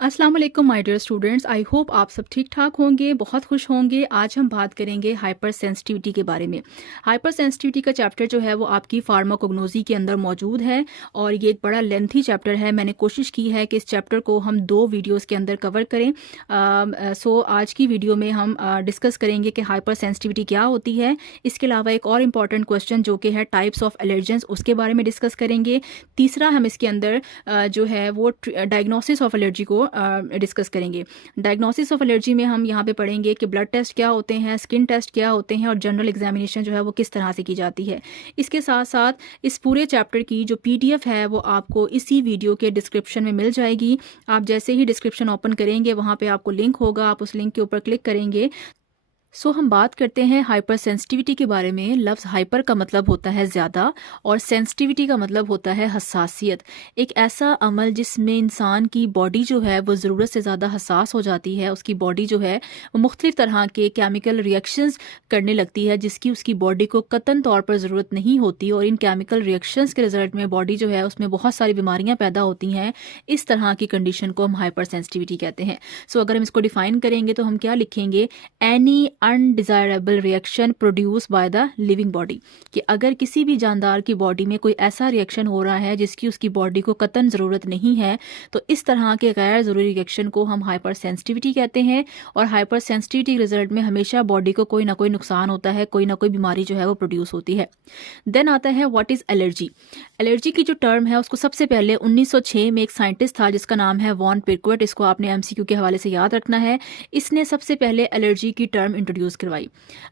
अस्सलाम वालेकुम my dear students. I hope आप सब ठीक ठाक होंगे, बहुत खुश होंगे। आज हम बात करेंगे हाइपर सेंसिटिविटी के बारे में। हाइपर सेंसिटिविटी का चैप्टर जो है वो आपकी फार्माकोग्नोसी के अंदर मौजूद है और ये एक बड़ा लेंथी चैप्टर है। मैंने कोशिश की है कि इस चैप्टर को हम 2 वीडियोस के अंदर कवर करें। सो आज की वीडियो में हम डिस्कस करेंगे कि हाइपर सेंसिटिविटी क्या होती है। इसके अलावा एक और इम्पॉर्टेंट क्वेश्चन जो कि है टाइप्स ऑफ एलर्जेंस, उसके बारे में डिस्कस करेंगे। तीसरा हम इसके अंदर जो है वो डायग्नोसिस ऑफ एलर्जी को डिस्कस करेंगे। डायग्नोसिस ऑफ एलर्जी में हम यहाँ पे पढ़ेंगे कि ब्लड टेस्ट क्या होते हैं, स्किन टेस्ट क्या होते हैं और जनरल एग्जामिनेशन जो है वो किस तरह से की जाती है। इसके साथ साथ इस पूरे चैप्टर की जो पीडीएफ है वो आपको इसी वीडियो के डिस्क्रिप्शन में मिल जाएगी। आप जैसे ही डिस्क्रिप्शन ओपन करेंगे वहाँ पे आपको लिंक होगा, आप उस लिंक के ऊपर क्लिक करेंगे। हम बात करते हैं हाइपर सेंसिटिविटी के बारे में। लफ्ज़ हाइपर का मतलब होता है ज़्यादा और सेंसिटिविटी का मतलब होता है हसासियत। एक ऐसा अमल जिसमें इंसान की बॉडी जो है वो ज़रूरत से ज़्यादा हसास हो जाती है। उसकी बॉडी जो है वो मुख्तलिफ़ तरह के केमिकल रिएक्शंस करने लगती है जिसकी उसकी बॉडी को कतन तौर पर ज़रूरत नहीं होती और इन केमिकल रिएक्शंस के रिजल्ट में बॉडी जो है उसमें बहुत सारी बीमारियाँ पैदा होती हैं। इस तरह की कंडीशन को हम हाइपर सेंसिटिविटी कहते हैं। अगर हम इसको डिफ़ाइन करेंगे तो हम क्या लिखेंगे? Any undesirable reaction produce by the living body, कि अगर किसी भी जानदार की बॉडी में कोई ऐसा रिएक्शन हो रहा है जिसकी उसकी बॉडी को कतन ज़रूरत नहीं है, तो इस तरह के गैर ज़रूरी रिएक्शन को हम हाइपर सेंसिटिविटी कहते हैं। और हाइपर सेंसिटिविटी रिजल्ट में हमेशा बॉडी को कोई ना कोई नुकसान होता है, कोई ना कोई बीमारी जो है वो प्रोड्यूस होती है। देन आता है व्हाट इज़ एलर्जी। एलर्जी की जो टर्म है उसको सबसे पहले 1906 में एक साइंटिस्ट था जिसका नाम है वॉन पिरक्वेट। इसको आपने एमसीक्यू के हवाले से याद रखना है। इसने सबसे पहले एलर्जी की टर्म इंट्रोड्यूस करवाई।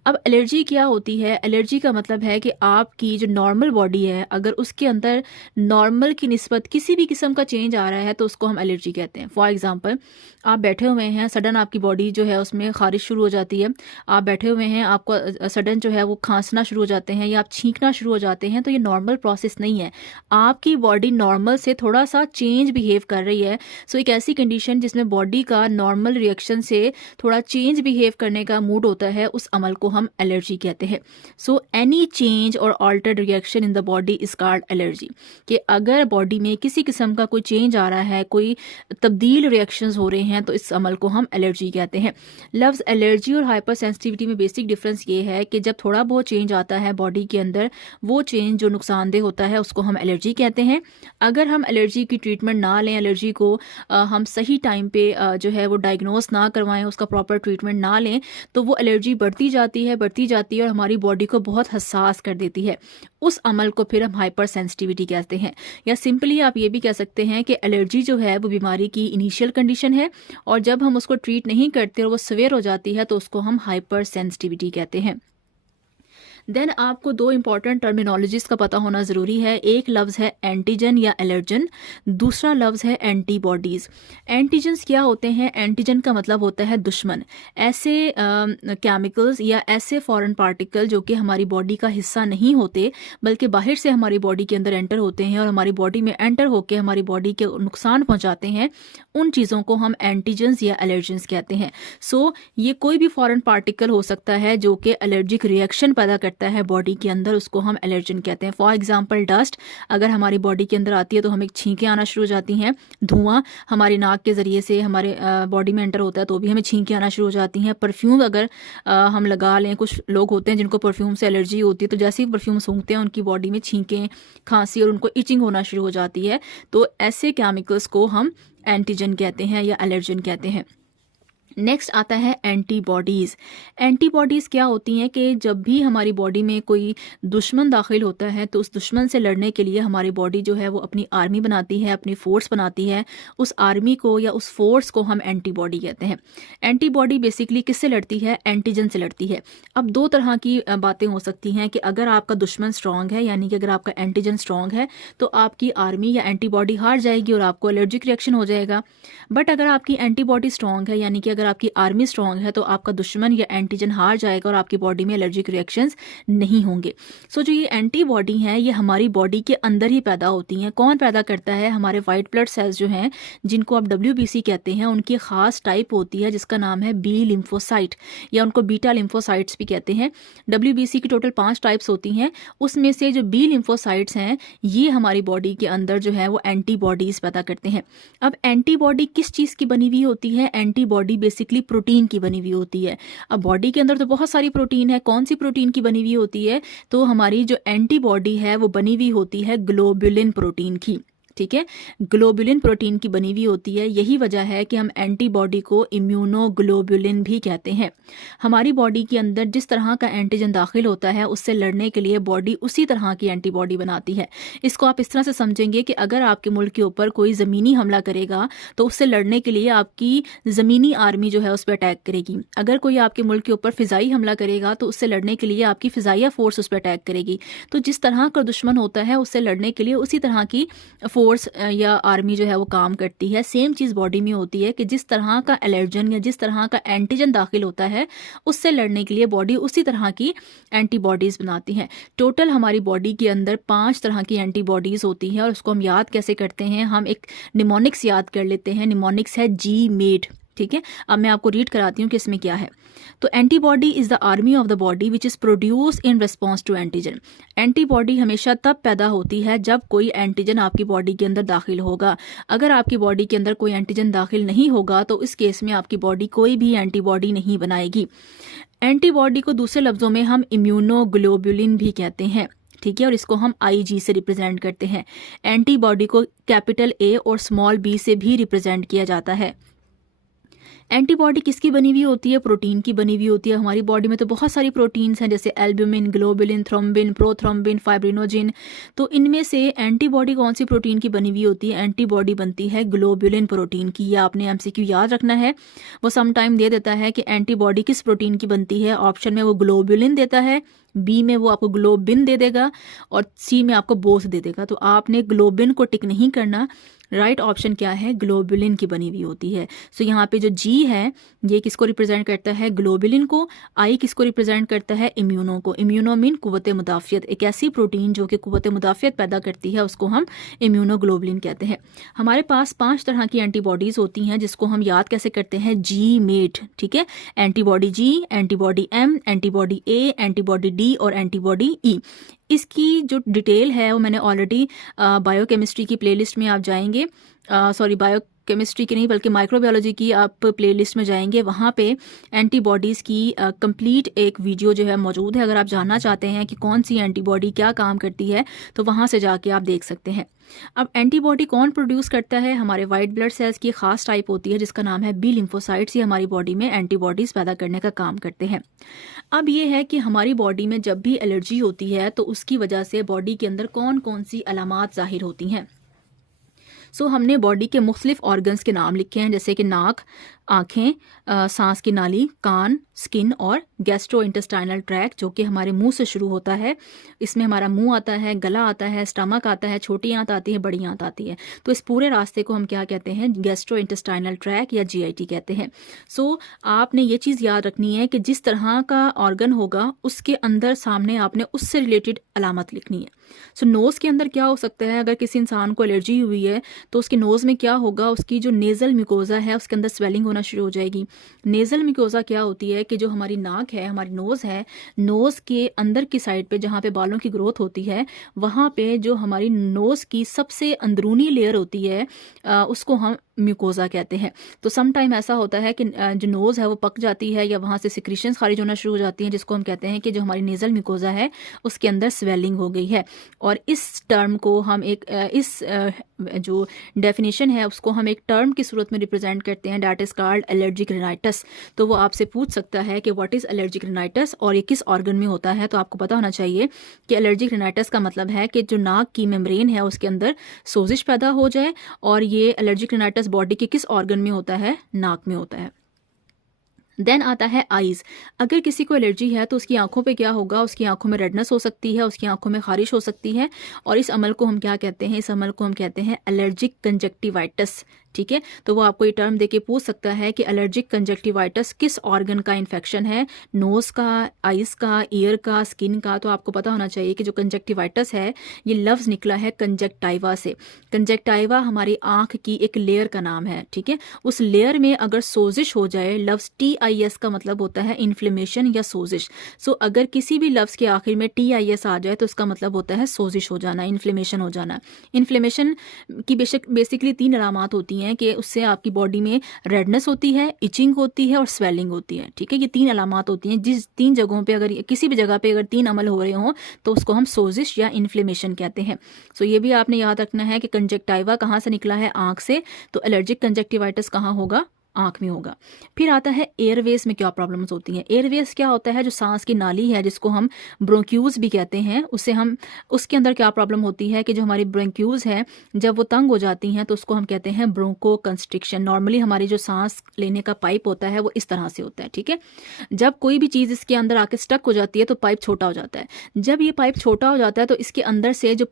अब एलर्जी क्या होती है? एलर्जी का मतलब है कि आपकी जो नॉर्मल बॉडी है अगर उसके अंदर नॉर्मल की निस्बत किसी भी किस्म का चेंज आ रहा है तो उसको हम एलर्जी कहते हैं। फॉर एग्जांपल, आप बैठे हुए हैं, सडन आपकी बॉडी जो है उसमें खारिश शुरू हो जाती है। आप बैठे हुए हैं, आपको सडन जो है वो खांसना शुरू हो जाते हैं या आप छींकना शुरू हो जाते हैं, तो ये नॉर्मल प्रोसेस नहीं है। आपकी बॉडी नॉर्मल से थोड़ा सा चेंज बिहेव कर रही है। एक ऐसी कंडीशन जिसमें बॉडी का नॉर्मल रिएक्शन से थोड़ा चेंज बिहेव करने का मूड होता है, उस अमल को हम एलर्जी कहते हैं। एनी चेंज और altered reaction in the body is called allergy, कि अगर बॉडी में किसी किस्म का कोई चेंज आ रहा है, कोई तब्दील रिएक्शंस हो रहे हैं, तो इस अमल को हम एलर्जी कहते हैं। लफ्ज़ एलर्जी और हाइपर सेंसिटिविटी में बेसिक डिफरेंस ये है कि जब थोड़ा बहुत चेंज आता है बॉडी के अंदर, वो चेंज जो नुकसानदेह होता है उसको हम एलर्जी कहते हैं। अगर हम एलर्जी की ट्रीटमेंट ना लें, एलर्जी को हम सही टाइम पे जो है वो डायग्नोस ना करवाएं, उसका प्रॉपर ट्रीटमेंट ना लें, तो वो एलर्जी बढ़ती जाती है और हमारी बॉडी को बहुत हसास कर देती है। उस अमल को फिर हम हाइपर सेंसिटिविटी कहते हैं। या सिंपली आप ये भी कह सकते हैं कि एलर्जी जो है वो बीमारी की इनिशियल कंडीशन है और जब हम उसको ट्रीट नहीं करते और वो सवेयर हो जाती है तो उसको हम हाइपर सेंसिटिविटी कहते हैं। देन आपको 2 इंपॉर्टेंट टर्मिनोलॉजीज का पता होना ज़रूरी है। एक लफ्ज़ है एंटीजन या एलर्जन, दूसरा लफ्ज़ है एंटीबॉडीज़। एंटीजन्स क्या होते हैं? एंटीजन का मतलब होता है दुश्मन। ऐसे केमिकल्स या ऐसे फॉरेन पार्टिकल जो कि हमारी बॉडी का हिस्सा नहीं होते बल्कि बाहर से हमारी बॉडी के अंदर एंटर होते हैं और हमारी बॉडी में एंटर होकर हमारी बॉडी के नुकसान पहुँचाते हैं, उन चीज़ों को हम एंटीजन्स या एलर्जेंस कहते हैं। ये कोई भी फॉरेन पार्टिकल हो सकता है जो कि एलर्जिक रिएक्शन पैदा करता है बॉडी के अंदर, उसको हम एलर्जन कहते हैं। फॉर एग्जांपल, डस्ट अगर हमारी बॉडी के अंदर आती है तो हमें छींकें आना शुरू हो जाती हैं। धुआं हमारी नाक के ज़रिए से हमारे बॉडी में एंटर होता है तो भी हमें छींकें आना शुरू हो जाती हैं। परफ्यूम अगर हम लगा लें, कुछ लोग होते हैं जिनको परफ्यूम से एलर्जी होती है, तो जैसे ही परफ्यूम सूंघते हैं उनकी बॉडी में छींकें, खांसी और उनको इचिंग होना शुरू हो जाती है। तो ऐसे केमिकल्स को हम एंटीजन कहते हैं या एलर्जन कहते हैं। नेक्स्ट आता है एंटीबॉडीज़। एंटीबॉडीज़ क्या होती हैं कि जब भी हमारी बॉडी में कोई दुश्मन दाखिल होता है तो उस दुश्मन से लड़ने के लिए हमारी बॉडी जो है वो अपनी आर्मी बनाती है, अपनी फोर्स बनाती है। उस आर्मी को या उस फोर्स को हम एंटीबॉडी कहते हैं। एंटीबॉडी बेसिकली किससे लड़ती है? एंटीजन से लड़ती है। अब 2 तरह की बातें हो सकती हैं कि अगर आपका दुश्मन स्ट्रांग है, यानी कि अगर आपका एंटीजन स्ट्रांग है, तो आपकी आर्मी या एंटीबॉडी हार जाएगी और आपको एलर्जिक रिएक्शन हो जाएगा। बट अगर आपकी एंटीबॉडी स्ट्रांग है, यानी कि अगर आपकी आर्मी स्ट्रॉन्ग है तो आपका दुश्मन या एंटीजन हार जाएगा और आपकी बॉडी में एलर्जिक रिएक्शंस नहीं होंगे। सो जो ये एंटीबॉडी हैं ये हमारी बॉडी के अंदर ही पैदा होती हैं। कौन पैदा करता है? हमारे वाइट ब्लड सेल्स जो हैं, जिनको आप WBC कहते हैं, उनकी खास टाइप होती है जिसका नाम है बी लिम्फोसाइट, या उनको बीटा लिम्फोसाइट्स भी कहते हैं। WBC की टोटल 5 टाइप्स होती हैं, उसमें से जो बी लिम्फोसाइट्स हैं ये हमारी बॉडी के अंदर जो है वो एंटीबॉडीज पैदा करते हैं। अब एंटीबॉडी किस चीज़ की बनी हुई होती है? एंटीबॉडी बेसिकली प्रोटीन की बनी हुई होती है। अब बॉडी के अंदर तो बहुत सारी प्रोटीन है, कौन सी प्रोटीन की बनी हुई होती है? तो हमारी जो एंटीबॉडी है वो बनी हुई होती है ग्लोबुलिन प्रोटीन की। ठीक है, ग्लोबुलिन प्रोटीन की बनी हुई होती है। यही वजह है कि हम एंटीबॉडी को इम्यूनोग्लोबुलिन भी कहते हैं। हमारी बॉडी के अंदर जिस तरह का एंटीजन दाखिल होता है उससे लड़ने के लिए बॉडी उसी तरह की एंटीबॉडी बनाती है। इसको आप इस तरह से समझेंगे कि अगर आपके मुल्क के ऊपर कोई ज़मीनी हमला करेगा तो उससे लड़ने के लिए आपकी ज़मीनी आर्मी जो है उस पर अटैक करेगी। अगर कोई आपके मुल्क के ऊपर फ़िज़ाई हमला करेगा तो उससे लड़ने के लिए आपकी फ़िज़ाइया फ़ोर्स उस पर अटैक करेगी। तो जिस तरह का दुश्मन होता है उससे लड़ने के लिए उसी तरह की फोर्स या आर्मी जो है वो काम करती है। सेम चीज़ बॉडी में होती है कि जिस तरह का एलर्जन या जिस तरह का एंटीजन दाखिल होता है उससे लड़ने के लिए बॉडी उसी तरह की एंटीबॉडीज़ बनाती है। टोटल हमारी बॉडी के अंदर 5 तरह की एंटीबॉडीज़ होती हैं और उसको हम याद कैसे करते हैं? हम एक निमोनिक्स याद कर लेते हैं। निमोनिक्स है जी मेड। ठीक है, अब मैं आपको रीड कराती हूँ कि इसमें क्या है। तो antibody is the army of the body which is produce in response to antigen. Antibody हमेशा तब पैदा होती है जब कोई एंटीजन आपकी बॉडी के अंदर दाखिल होगा। अगर आपकी बॉडी के अंदर कोई एंटीजन दाखिल नहीं होगा तो इस केस में आपकी बॉडी कोई भी एंटीबॉडी नहीं बनाएगी। एंटीबॉडी को दूसरे लफ्जों में हम इम्यूनोग्लोबुलिन भी कहते हैं। ठीक है, और इसको हम IG से रिप्रेजेंट करते हैं। एंटीबॉडी को कैपिटल A और स्मॉल b से भी रिप्रेजेंट किया जाता है। एंटीबॉडी किसकी बनी हुई होती है? प्रोटीन की बनी हुई होती है। हमारी बॉडी में तो बहुत सारी प्रोटीन्स हैं जैसे albumin, globulin, thrombin, prothrombin, fibrinogen. तो इनमें से एंटीबॉडी कौन सी प्रोटीन की बनी हुई होती है? एंटीबॉडी बनती है ग्लोबुलिन प्रोटीन की। या आपने MCQ याद रखना है, वो सम टाइम दे देता है कि एंटीबॉडी किस प्रोटीन की बनती है। ऑप्शन में वो ग्लोबुलिन देता है, B में वो आपको ग्लोबिन दे देगा और C में आपको बोथ दे देगा। तो आपने ग्लोबिन को टिक नहीं करना। राइट ऑप्शन क्या है? ग्लोबुलिन की बनी हुई होती है। सो यहाँ पे जो G है ये किसको रिप्रेजेंट करता है? ग्लोबुलिन को। I किसको रिप्रेजेंट करता है? इम्यूनो को। इम्यूनो मीन कुव्वत मुदाफ़ियत। एक ऐसी प्रोटीन जो कि कुव्वत मुदाफ़ियत पैदा करती है उसको हम इम्यूनोग्लोबुलिन कहते हैं। हमारे पास 5 तरह की एंटीबॉडीज़ होती हैं जिसको हम याद कैसे करते हैं? जी मेट। ठीक है, antibody G, antibody M, antibody A, antibody D और एंटीबॉडी E। इसकी जो डिटेल है वो मैंने ऑलरेडी बायोकेमिस्ट्री की प्लेलिस्ट में आप जाएंगे, सॉरी बायोकेमिस्ट्री की नहीं बल्कि माइक्रोबायोलॉजी की आप प्लेलिस्ट में जाएंगे, वहाँ पे एंटीबॉडीज़ की कंप्लीट एक वीडियो जो है मौजूद है। अगर आप जानना चाहते हैं कि कौन सी एंटीबॉडी क्या काम करती है तो वहाँ से जाके आप देख सकते हैं। अब एंटीबॉडी कौन प्रोड्यूस करता है? हमारे वाइट ब्लड सेल्स की खास टाइप होती है जिसका नाम है बी लिम्फोसाइट्स। ये हमारी बॉडी में एंटीबॉडीज़ पैदा करने का काम करते हैं। अब ये है कि हमारी बॉडी में जब भी एलर्जी होती है तो उसकी वजह से बॉडी के अंदर कौन कौन सी अलामात जाहिर होती हैं। सो हमने बॉडी के मुख्तलिफ ऑर्गन्स के नाम लिखे हैं जैसे कि नाक, आँखें, सांस की नाली, कान, स्किन और गैस्ट्रो इंटेस्टाइनल ट्रैक्ट जो कि हमारे मुंह से शुरू होता है। इसमें हमारा मुंह आता है, गला आता है, स्टमक आता है, छोटी आंत आती है, बड़ी आंत आती है। तो इस पूरे रास्ते को हम क्या कहते हैं? गैस्ट्रो इंटेस्टाइनल ट्रैक्ट या GIT कहते हैं। सो आपने ये चीज़ याद रखनी है कि जिस तरह का ऑर्गन होगा उसके अंदर सामने आपने उससे रिलेटेड अलामत लिखनी है। सो नोज़ के अंदर क्या हो सकता है? अगर किसी इंसान को एलर्जी हुई है तो उसके नोज़ में क्या होगा? उसकी जो नेज़ल म्यूकोज़ा है उसके अंदर स्वेलिंग होना शुरू हो जाएगी। नेज़ल म्यूकोज़ा क्या होती है कि जो हमारी नाक है, हमारी नोज़ है, नोज़ के अंदर की साइड पे जहाँ पे बालों की ग्रोथ होती है वहाँ पे जो हमारी नोज़ की सबसे अंदरूनी लेयर होती है उसको हम म्यूकोज़ा कहते हैं। तो सम टाइम ऐसा होता है कि जो नोज़ है वो पक जाती है या वहाँ से सिक्रीशंस खारिज होना शुरू हो जाती हैं जिसको हम कहते हैं कि जो हमारी नेज़ल म्यूकोज़ा है उसके अंदर स्वेलिंग हो गई है। और इस टर्म को हम एक जो डेफिनेशन है उसको हम एक टर्म की सूरत में रिप्रेजेंट करते हैं, that is called allergic rhinitis. तो वो आपसे पूछ सकता है कि व्हाट इज़ एलर्जिक रिनाइटिस और ये किस ऑर्गन में होता है। तो आपको पता होना चाहिए कि एलर्जिक रिनाइटिस का मतलब है कि जो नाक की मेम्ब्रेन है उसके अंदर सोजिश पैदा हो जाए। और ये एलर्जिक रिनाइटिस बॉडी के किस ऑर्गन में होता है? नाक में होता है। देन आता है आइज़। अगर किसी को एलर्जी है तो उसकी आंखों पे क्या होगा, उसकी आंखों में रेडनेस हो सकती है, उसकी आंखों में खारिश हो सकती है, और इस अमल को हम क्या कहते हैं, इस अमल को हम कहते हैं एलर्जिक कंजक्टिवाइटिस। ठीक है, तो वो आपको ये टर्म देके पूछ सकता है कि एलर्जिक कंजक्टिवाइटिस किस ऑर्गन का इन्फेक्शन है, नोज़ का, आइज़ का, ईयर का, स्किन का। तो आपको पता होना चाहिए कि जो कंजक्टिवाइटिस है ये लफ्ज़ निकला है कंजक्टाइवा से। कंजक्टाइवा हमारी आँख की एक लेयर का नाम है। ठीक है, उस लेयर में अगर सोजिश हो जाए, लफ्ज़ TIS का मतलब होता है इन्फ्लेमेशन या सोजिश। सो अगर किसी भी लफ्ज़ के आखिर में TIS आ जाए तो उसका मतलब होता है सोजिश हो जाना, इन्फ्लेमेशन हो जाना। इन्फ्लेमेशन की बेसिकली 3 अलामात होती हैं कि उससे आपकी बॉडी में रेडनेस होती है, इचिंग होती है और स्वेलिंग होती है। ठीक है, ये 3 अलामात होती हैं। जिस 3 जगहों पे अगर किसी भी जगह पे अगर 3 अमल हो रहे हों तो उसको हम सोजिश या इन्फ्लेमेशन कहते हैं। सो ये भी आपने याद रखना है कि कंजक्टाइवा कहाँ से निकला है, आँख से, तो एलर्जिक कंजक्टिवाइटिस कहाँ होगा, आँख में होगा। फिर आता है एयरवेज में क्या प्रॉब्लम्स होती हैं। एयरवेज क्या होता है, जो सांस की नाली है जिसको हम ब्रोंक्यूज भी कहते हैं, उससे हम उसके अंदर क्या प्रॉब्लम होती है कि जो हमारी ब्रोंक्यूज है जब वो तंग हो जाती हैं तो उसको हम कहते हैं ब्रोंको कंस्ट्रिक्शन। नॉर्मली हमारी जो सांस लेने का पाइप होता है वो इस तरह से होता है। ठीक है, जब कोई भी चीज़ इसके अंदर आके स्टक हो जाती है तो पाइप छोटा हो जाता है। जब ये पाइप छोटा हो जाता है तो इसके अंदर से जो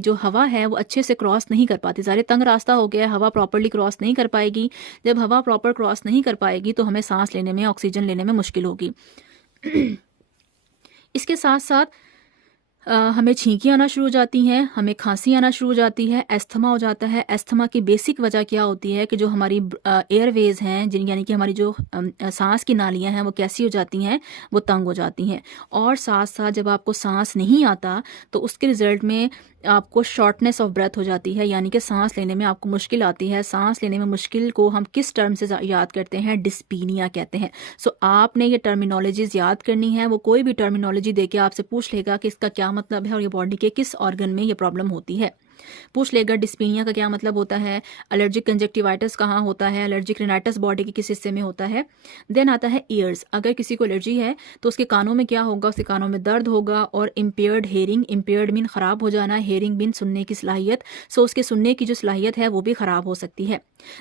जो हवा है वो अच्छे से क्रॉस नहीं कर पाती। सारे तंग रास्ता हो गया, हवा प्रॉपर्ली क्रॉस नहीं कर पाएगी। जब हवा प्रॉपर क्रॉस नहीं कर पाएगी तो हमें सांस लेने में, ऑक्सीजन लेने में मुश्किल होगी। इसके साथ साथ हमें छींकी आना शुरू हो जाती हैं, हमें खांसी आना शुरू हो जाती है, एस्थमा हो जाता है। एस्थमा की बेसिक वजह क्या होती है कि जो हमारी एयरवेज हैं, जिन यानी कि हमारी जो सांस की नालियां हैं वो कैसी हो जाती हैं, वो तंग हो जाती हैं। और साथ साथ जब आपको सांस नहीं आता तो उसके रिजल्ट में आपको शॉर्टनेस ऑफ ब्रेथ हो जाती है, यानी कि सांस लेने में आपको मुश्किल आती है। सांस लेने में मुश्किल को हम किस टर्म से याद करते हैं, डिस्पीनिया कहते हैं। सो आपने ये टर्मिनोलॉजीज याद करनी है। वो कोई भी टर्मिनोलॉजी देके आपसे पूछ लेगा कि इसका क्या मतलब है और ये बॉडी के किस ऑर्गन में ये प्रॉब्लम होती है। पूछ लेगा डिस्पीनिया का क्या मतलब होता है, एलर्जिक कंजक्टिवाइटिस कहाँ होता है, एलर्जिक रिनाइटिस बॉडी के किस हिस्से में होता है। देन आता है ईयर्स। अगर किसी को एलर्जी है तो उसके कानों में क्या होगा, उसके कानों में दर्द होगा और इम्पेयर्ड हेयरिंग। इम्पेयर्ड मीन खराब हो जाना, हेयरिंग मीन सुनने की सलाहियत। सो उसके सुनने की जो सलाहियत है वो भी खराब हो सकती है।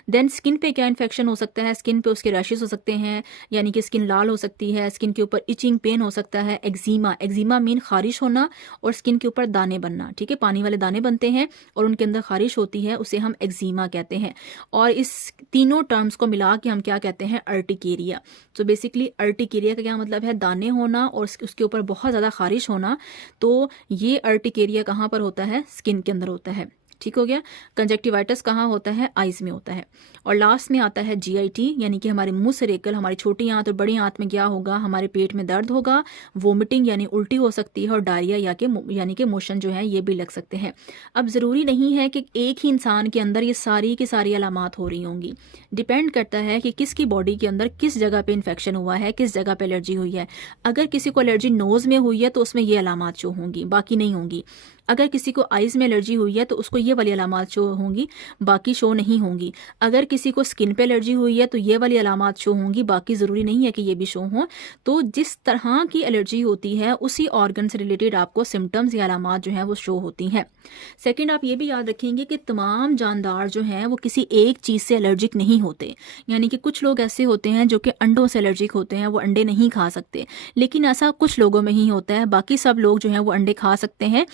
देन स्किन पे क्या इन्फेक्शन हो सकता है, स्किन पे उसके रैशेस हो सकते हैं, यानी कि स्किन लाल हो सकती है, स्किन के ऊपर इचिंग पेन हो सकता है। एक्जिमा, एक्जिमा मीन खारिश होना और स्किन के ऊपर दाने बनना। ठीक है, पानी वाले दाने बनते हैं और उनके अंदर खारिश होती है, उसे हम एक्जिमा कहते हैं। और इस तीनों टर्म्स को मिला के हम क्या कहते हैं, अर्टिकेरिया। तो बेसिकली अर्टिकेरिया का क्या मतलब है, दाने होना और उसके ऊपर बहुत ज़्यादा खारिश होना। तो ये अर्टिकेरिया कहाँ पर होता है, स्किन के अंदर होता है। ठीक हो गया। कंजक्टिवाइटिस कहाँ होता है, आइज में होता है। और लास्ट में आता है GIT, यानी कि हमारे मुंह से लेकर हमारी छोटी आंत और बड़ी आंत में क्या होगा, हमारे पेट में दर्द होगा, वोमिटिंग यानी उल्टी हो सकती है और डायरिया यानी कि मोशन जो है ये भी लग सकते हैं। अब ज़रूरी नहीं है कि एक ही इंसान के अंदर ये सारी की सारी अलामात हो रही होंगी। डिपेंड करता है कि किसकी बॉडी के अंदर किस जगह पे इन्फेक्शन हुआ है, किस जगह पे एलर्जी हुई है। अगर किसी को एलर्जी नोज़ में हुई है तो उसमें ये अलामात शो होंगी, बाकी नहीं होंगी। अगर किसी को आइज में एलर्जी हुई है तो उसको ये वाली अलामात शो होंगी, बाकी शो नहीं होंगी। अगर किसी को स्किन पे एलर्जी हुई है तो ये वाली अलामात शो होंगी, बाकी ज़रूरी नहीं है कि ये भी शो हों। तो जिस तरह की एलर्जी होती है उसी ऑर्गन से रिलेटेड आपको सिम्टम्स या अलामात जो हैं वो शो होती हैं। सेकेंड, आप ये भी याद रखेंगे कि तमाम जानदार जो हैं वो किसी एक चीज़ से एलर्जिक नहीं होते। यानी कि कुछ लोग ऐसे होते हैं जो कि अंडों से एलर्जिक होते हैं, वो अंडे नहीं खा सकते, लेकिन ऐसा कुछ लोगों में ही होता है। बाकी सब लोग जो हैं वो अंडे खा सकते हैं,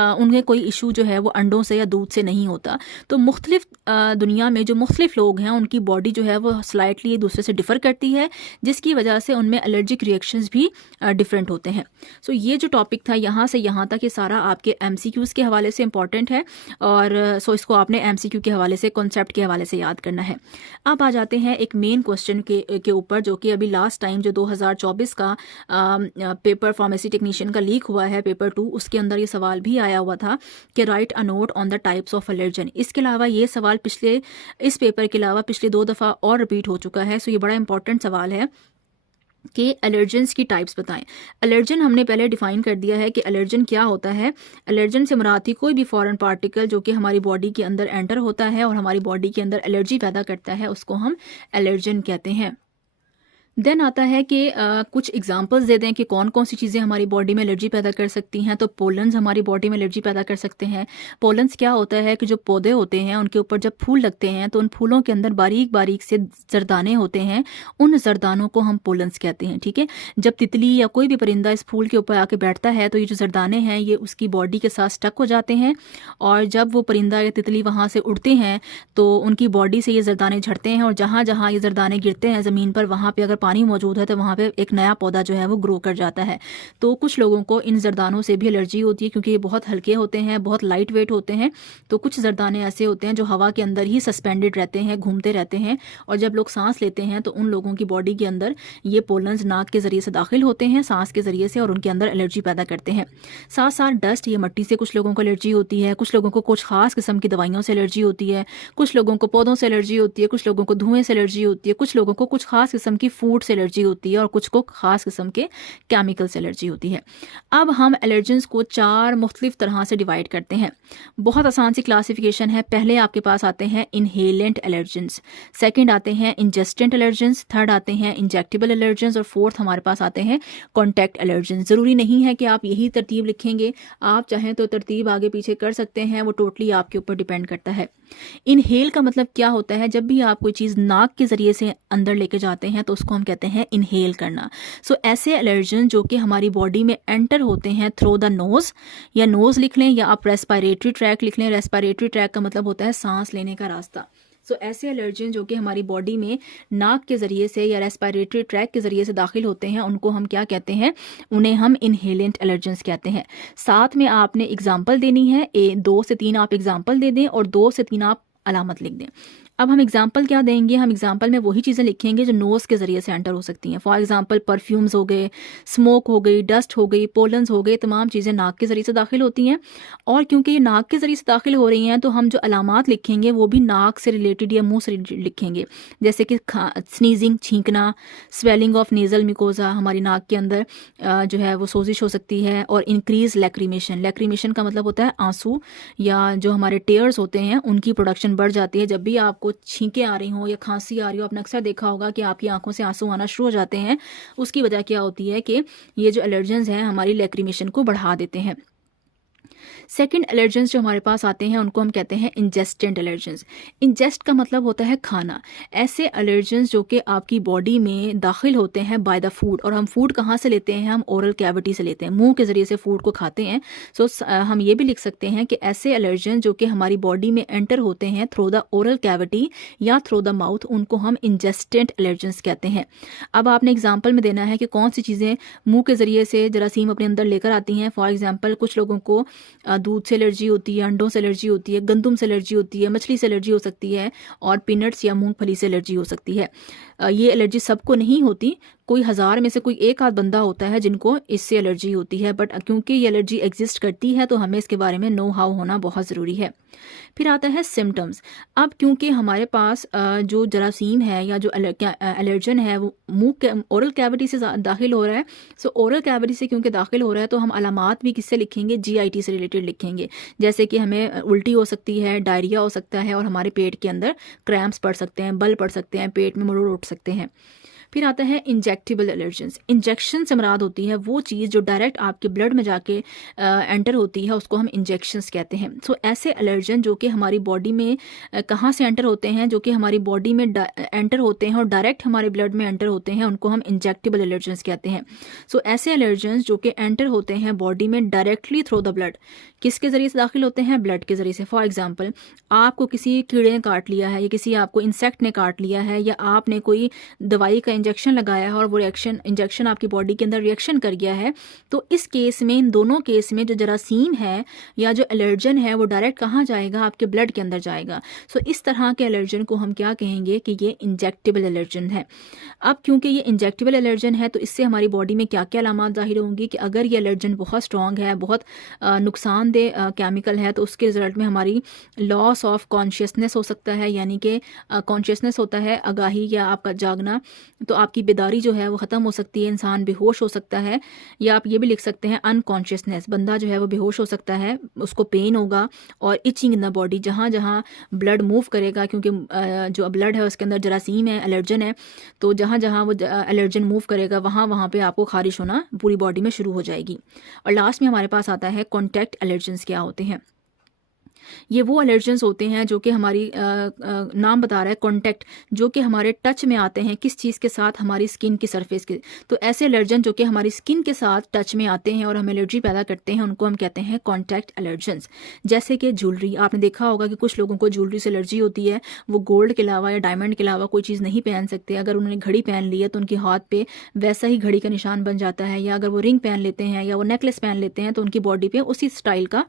उन्हें कोई इशू जो है वो अंडों से या दूध से नहीं होता। तो मुख्तलिफ दुनिया में जो मुख्तलिफ लोग हैं उनकी बॉडी जो है वो स्लाइटली एक दूसरे से डिफ़र करती है, जिसकी वजह से उनमें एलर्जिक रिएक्शंस भी डिफरेंट होते हैं। सो ये जो टॉपिक था यहाँ से यहाँ तक, ये सारा आपके MCQs के हवाले से इंपॉर्टेंट है, और इसको आपने MCQ के हवाले से, कॉन्सेप्ट के हवाले से याद करना है। अब आ जाते हैं एक मेन क्वेश्चन के ऊपर, जो कि अभी लास्ट टाइम जो 2024 का पेपर फार्मेसी टेक्नीशियन का लीक हुआ है, पेपर 2, उसके अंदर ये सवाल भी आया हुआ था कि right a note on the types of allergen. इसके अलावा ये सवाल इस पेपर के अलावा पिछले 2 दफ़ा और रिपीट हो चुका है। सो ये बड़ा इंपॉर्टेंट सवाल है कि एलर्जेंस की टाइप्स बताएं। एलर्जन हमने पहले डिफाइन कर दिया है कि एलर्जन क्या होता है। एलर्जन से मुराद थी कोई भी फॉरेन पार्टिकल जो कि हमारी बॉडी के अंदर एंटर होता है और हमारी बॉडी के अंदर एलर्जी पैदा करता है, उसको हम एलर्जन कहते हैं। देन आता है कि कुछ एग्जांपल्स दे दें कि कौन कौन सी चीज़ें हमारी बॉडी में एलर्जी पैदा कर सकती हैं। तो पोलन्स हमारी बॉडी में एलर्जी पैदा कर सकते हैं। पोलन्स क्या होता है कि जो पौधे होते हैं उनके ऊपर जब फूल लगते हैं तो उन फूलों के अंदर बारीक बारीक से जरदाने होते हैं, उन जरदानों को हम पोलन्स कहते हैं। ठीक है, जब तितली या कोई भी परिंदा इस फूल के ऊपर आके बैठता है तो ये जो जरदाने हैं ये उसकी बॉडी के साथ स्टक हो जाते हैं, और जब वो परिंदा या तितली वहाँ से उड़ते हैं तो उनकी बॉडी से ये जरदाने झड़ते हैं, और जहाँ जहाँ ये जरदाने गिरते हैं ज़मीन पर वहाँ पे अगर पानी मौजूद है तो वहाँ पे एक नया पौधा जो है वो ग्रो कर जाता है। तो कुछ लोगों को इन जरदानों से भी एलर्जी होती है क्योंकि ये बहुत हल्के होते हैं, बहुत लाइट वेट होते हैं। तो कुछ जरदाने ऐसे होते हैं जो हवा के अंदर ही सस्पेंडेड रहते हैं, घूमते रहते हैं, और जब लोग सांस लेते हैं तो उन लोगों की बॉडी के अंदर ये पोलन्स नाक के ज़रिए से दाखिल होते हैं, सांस के ज़रिए से, और उनके अंदर एलर्जी पैदा करते हैं। साथ साथ डस्ट या मिट्टी से कुछ लोगों को एलर्जी होती है, कुछ लोगों को कुछ खास किस्म की दवाइयों से एलर्जी होती है, कुछ लोगों को पौधों से एलर्जी होती है, कुछ लोगों को धुएं से एलर्जी होती है, कुछ लोगों को कुछ खास किस्म की फूड से एलर्जी होती है, और कुछ को खास किस्म के केमिकल से एलर्जी होती है। अब हम एलर्जेंस को 4 मुख्तलिफ तरह से डिवाइड करते हैं। बहुत आसान सी क्लासिफिकेशन है। पहले आपके पास आते हैं इनहेलेंट एलर्जेंस, सेकंड आते हैं इंजेस्टेंट एलर्जेंस, थर्ड आते हैं इंजेक्टेबल एलर्जेंस, और फोर्थ हमारे पास आते हैं कॉन्टैक्ट एलर्जेंस। ज़रूरी नहीं है कि आप यही तरतीब लिखेंगे, आप चाहें तो तरतीब आगे पीछे कर सकते हैं, वो टोटली आपके ऊपर डिपेंड करता है। इनहेल का मतलब क्या होता है? जब भी आप कोई चीज़ नाक के ज़रिए से अंदर लेके जाते हैं तो उसको हम कहते हैं इनहेल करना। सो ऐसे एलर्जन जो कि हमारी बॉडी में एंटर होते हैं थ्रू द नोज़, या नोज़ लिख लें या आप रेस्पिरेटरी ट्रैक लिख लें। रेस्पिरेटरी ट्रैक का मतलब होता है सांस लेने का रास्ता। सो ऐसे एलर्जन जो कि हमारी बॉडी में नाक के ज़रिए से या रेस्पिरेटरी ट्रैक के ज़रिए से दाखिल होते हैं, उनको हम क्या कहते हैं? उन्हें हम इनहेलेंट एलर्जेंस कहते हैं। साथ में आपने एग्जाम्पल देनी है, 2 से 3 आप एग्जाम्पल दे दें और 2 से 3 आप अलामत लिख दें। अब हम एग्जाम्पल क्या देंगे? हम एग्जाम्पल में वही चीज़ें लिखेंगे जो नोज़ के ज़रिए से एंटर हो सकती हैं। फॉर एग्जाम्पल परफ्यूम्स हो गए, स्मोक हो गई, डस्ट हो गई, पोलन्स हो गए, तमाम चीज़ें नाक के ज़रिए से दाखिल होती हैं। और क्योंकि ये नाक के ज़रिए से दाखिल हो रही हैं तो हम जो अलामात लिखेंगे वो भी नाक से रिलेटेड या मुंह से रिलेटेड लिखेंगे, जैसे कि स्नीजिंग, छींकना, स्वेलिंग ऑफ नेज़ल मिकोजा, हमारी नाक के अंदर जो है वो सोजिश हो सकती है, और इंक्रीज लैक्रीमेशन। लैक्रीमेशन का मतलब होता है आंसू, या जो हमारे टेयर्स होते हैं उनकी प्रोडक्शन बढ़ जाती है। जब भी आपको छींकें आ रही हों या खांसी आ रही हो, आपने अक्सर देखा होगा कि आपकी आंखों से आंसू आना शुरू हो जाते हैं। उसकी वजह क्या होती है कि ये जो एलर्जेंस हैं हमारी लैक्रीमेशन को बढ़ा देते हैं। सेकंड एलर्जेंस जो हमारे पास आते हैं उनको हम कहते हैं इंजेस्टेंट एलर्जेंस। इंजेस्ट का मतलब होता है खाना। ऐसे एलर्जेंस जो कि आपकी बॉडी में दाखिल होते हैं बाय द फूड, और हम फूड कहाँ से लेते हैं? हम ओरल कैविटी से लेते हैं, मुंह के ज़रिए से फूड को खाते हैं। सो हम ये भी लिख सकते हैं कि ऐसे एलर्जेंस जो कि हमारी बॉडी में एंटर होते हैं थ्रू द ओरल कैविटी या थ्रू द माउथ, उनको हम इंजेस्टेंट एलर्जेंस कहते हैं। अब आपने एग्जाम्पल में देना है कि कौन सी चीज़ें मुंह के ज़रिए से जरासीम अपने अंदर लेकर आती हैं। फॉर एग्जाम्पल कुछ लोगों को दूध से एलर्जी होती है, अंडों से एलर्जी होती है, गंदम से एलर्जी होती है, मछली से एलर्जी हो सकती है, और पीनट्स या मूंगफली से एलर्जी हो सकती है। ये एलर्जी सबको नहीं होती, कोई 1000 में से कोई एक आध बंदा होता है जिनको इससे एलर्जी होती है, बट क्योंकि ये एलर्जी एग्जिस्ट करती है तो हमें इसके बारे में नो हाउ होना बहुत ज़रूरी है। फिर आता है सिम्टम्स। अब क्योंकि हमारे पास जो जरासीम है या जो एलर्जन है वो मुंह के ओरल कैविटी से दाखिल हो रहा है। सो ओरल कैविटी से क्योंकि दाखिल हो रहा है तो हम अलामात भी किससे लिखेंगे? जीआईटी से रिलेटेड लिखेंगे, जैसे कि हमें उल्टी हो सकती है, डायरिया हो सकता है, और हमारे पेट के अंदर क्रैम्प्स पड़ सकते हैं, बल पड़ सकते हैं, पेट में मुड़ उठ सकते हैं। फिर आता है इंजेक्टेबल एलर्जेंस। इंजेक्शन से मुराद होती है वो चीज़ जो डायरेक्ट आपके ब्लड में जाके एंटर होती है, उसको हम इंजेक्शंस कहते हैं। सो ऐसे एलर्जन जो कि हमारी बॉडी में कहाँ से एंटर होते हैं? जो कि हमारी बॉडी में एंटर होते हैं और डायरेक्ट हमारे ब्लड में एंटर होते हैं, उनको हम इंजेक्टेबल एलर्जेंस कहते हैं। सो ऐसे एलर्जेंस जो कि एंटर होते हैं बॉडी में डायरेक्टली थ्रू द ब्लड, किसके ज़रिए से दाखिल होते हैं? ब्लड के ज़रिए से। फॉर एग्जाम्पल आपको किसी कीड़े ने काट लिया है, या किसी आपको इंसेक्ट ने काट लिया है, या आपने कोई दवाई का इंजेक्शन लगाया है और वो इंजेक्शन आपकी बॉडी के अंदर रिएक्शन कर गया है, तो इस केस में, इन दोनों केस में जो जरासीम है या जो एलर्जन है वो डायरेक्ट कहाँ जाएगा? आपके ब्लड के अंदर जाएगा। सो इस तरह के एलर्जन को हम क्या कहेंगे? कि ये इंजेक्टेबल एलर्जन है। अब क्योंकि ये इंजेक्टेबल एलर्जन है तो इससे हमारी बॉडी में क्या क्या अलामात ज़ाहिर होंगी? कि अगर ये एलर्जन बहुत स्ट्रॉन्ग है, बहुत नुकसानदेह नुकसानदेह केमिकल है, तो उसके रिजल्ट में हमारी लॉस ऑफ कॉन्शियसनेस हो सकता है, यानी कि कॉन्शियसनेस होता है आगाही या आपका जागना, तो आपकी बेदारी जो है वो ख़त्म हो सकती है, इंसान बेहोश हो सकता है। या आप ये भी लिख सकते हैं अनकॉन्शियसनेस, बंदा जो है वो बेहोश हो सकता है, उसको पेन होगा और इचिंग इन द बॉडी, जहाँ जहाँ ब्लड मूव करेगा, क्योंकि जो ब्लड है उसके अंदर जरासीम है, एलर्जन है, तो जहाँ जहाँ वो एलर्जन मूव करेगा वहाँ वहाँ पे आपको खारिश होना पूरी बॉडी में शुरू हो जाएगी। और लास्ट में हमारे पास आता है कॉन्टैक्ट एलर्जन्स क्या होते हैं। ये वो एलर्जेंस होते हैं जो कि हमारी नाम बता रहा है कॉन्टैक्ट, जो कि हमारे टच में आते हैं किस चीज़ के साथ, हमारी स्किन की सरफेस के। तो ऐसे एलर्जन जो कि हमारी स्किन के साथ टच में आते हैं और हमें एलर्जी पैदा करते हैं, उनको हम कहते हैं कॉन्टैक्ट एलर्जेंस। जैसे कि ज्वेलरी, आपने देखा होगा कि कुछ लोगों को ज्वेलरी से एलर्जी होती है, वो गोल्ड के अलावा या डायमंड के अलावा कोई चीज़ नहीं पहन सकते। अगर उन्होंने घड़ी पहन ली है तो उनके हाथ पे वैसा ही घड़ी का निशान बन जाता है, या अगर वो रिंग पहन लेते हैं या वो नेकलेस पहन लेते हैं तो उनकी बॉडी पे उसी स्टाइल का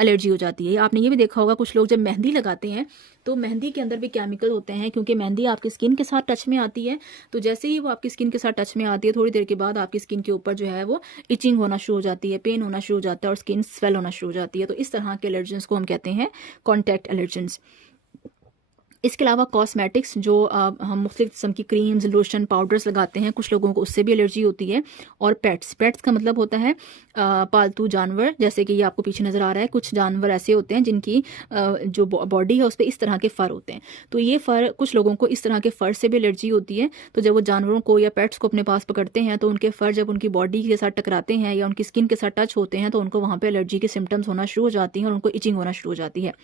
एलर्जी हो जाती है। आपने ये भी देखा होगा कुछ लोग जब मेहंदी लगाते हैं तो मेहंदी के अंदर भी केमिकल होते हैं, क्योंकि मेहंदी आपकी स्किन के साथ टच में आती है, तो जैसे ही वो आपकी स्किन के साथ टच में आती है थोड़ी देर के बाद आपकी स्किन के ऊपर जो है वो इचिंग होना शुरू हो जाती है, पेन होना शुरू हो जाता है और स्किन स्वेल होना शुरू हो जाती है। तो इस तरह के एलर्जेंस को हम कहते हैं कॉन्टैक्ट एलर्जेंस। इसके अलावा कॉस्मेटिक्स, जो हम मुख्तलिफ किस्म की क्रीम्स, लोशन, पाउडर्स लगाते हैं, कुछ लोगों को उससे भी एलर्जी होती है। और पेट्स का मतलब होता है पालतू जानवर, जैसे कि ये आपको पीछे नज़र आ रहा है, कुछ जानवर ऐसे होते हैं जिनकी जो बॉडी है उस पर इस तरह के फ़र होते हैं, तो ये फ़र, कुछ लोगों को इस तरह के फ़र से भी एलर्जी होती है। तो जब वो जानवरों को या पेट्स को अपने पास पकड़ते हैं तो उनके फ़र जब उनकी बॉडी के साथ टकराते हैं या उनकी स्किन के साथ टच होते हैं तो उनको वहाँ पर एलर्जी के सिम्टम्स होना शुरू हो जाती हैं और उनको इचिंग होना शुरू हो जाती है।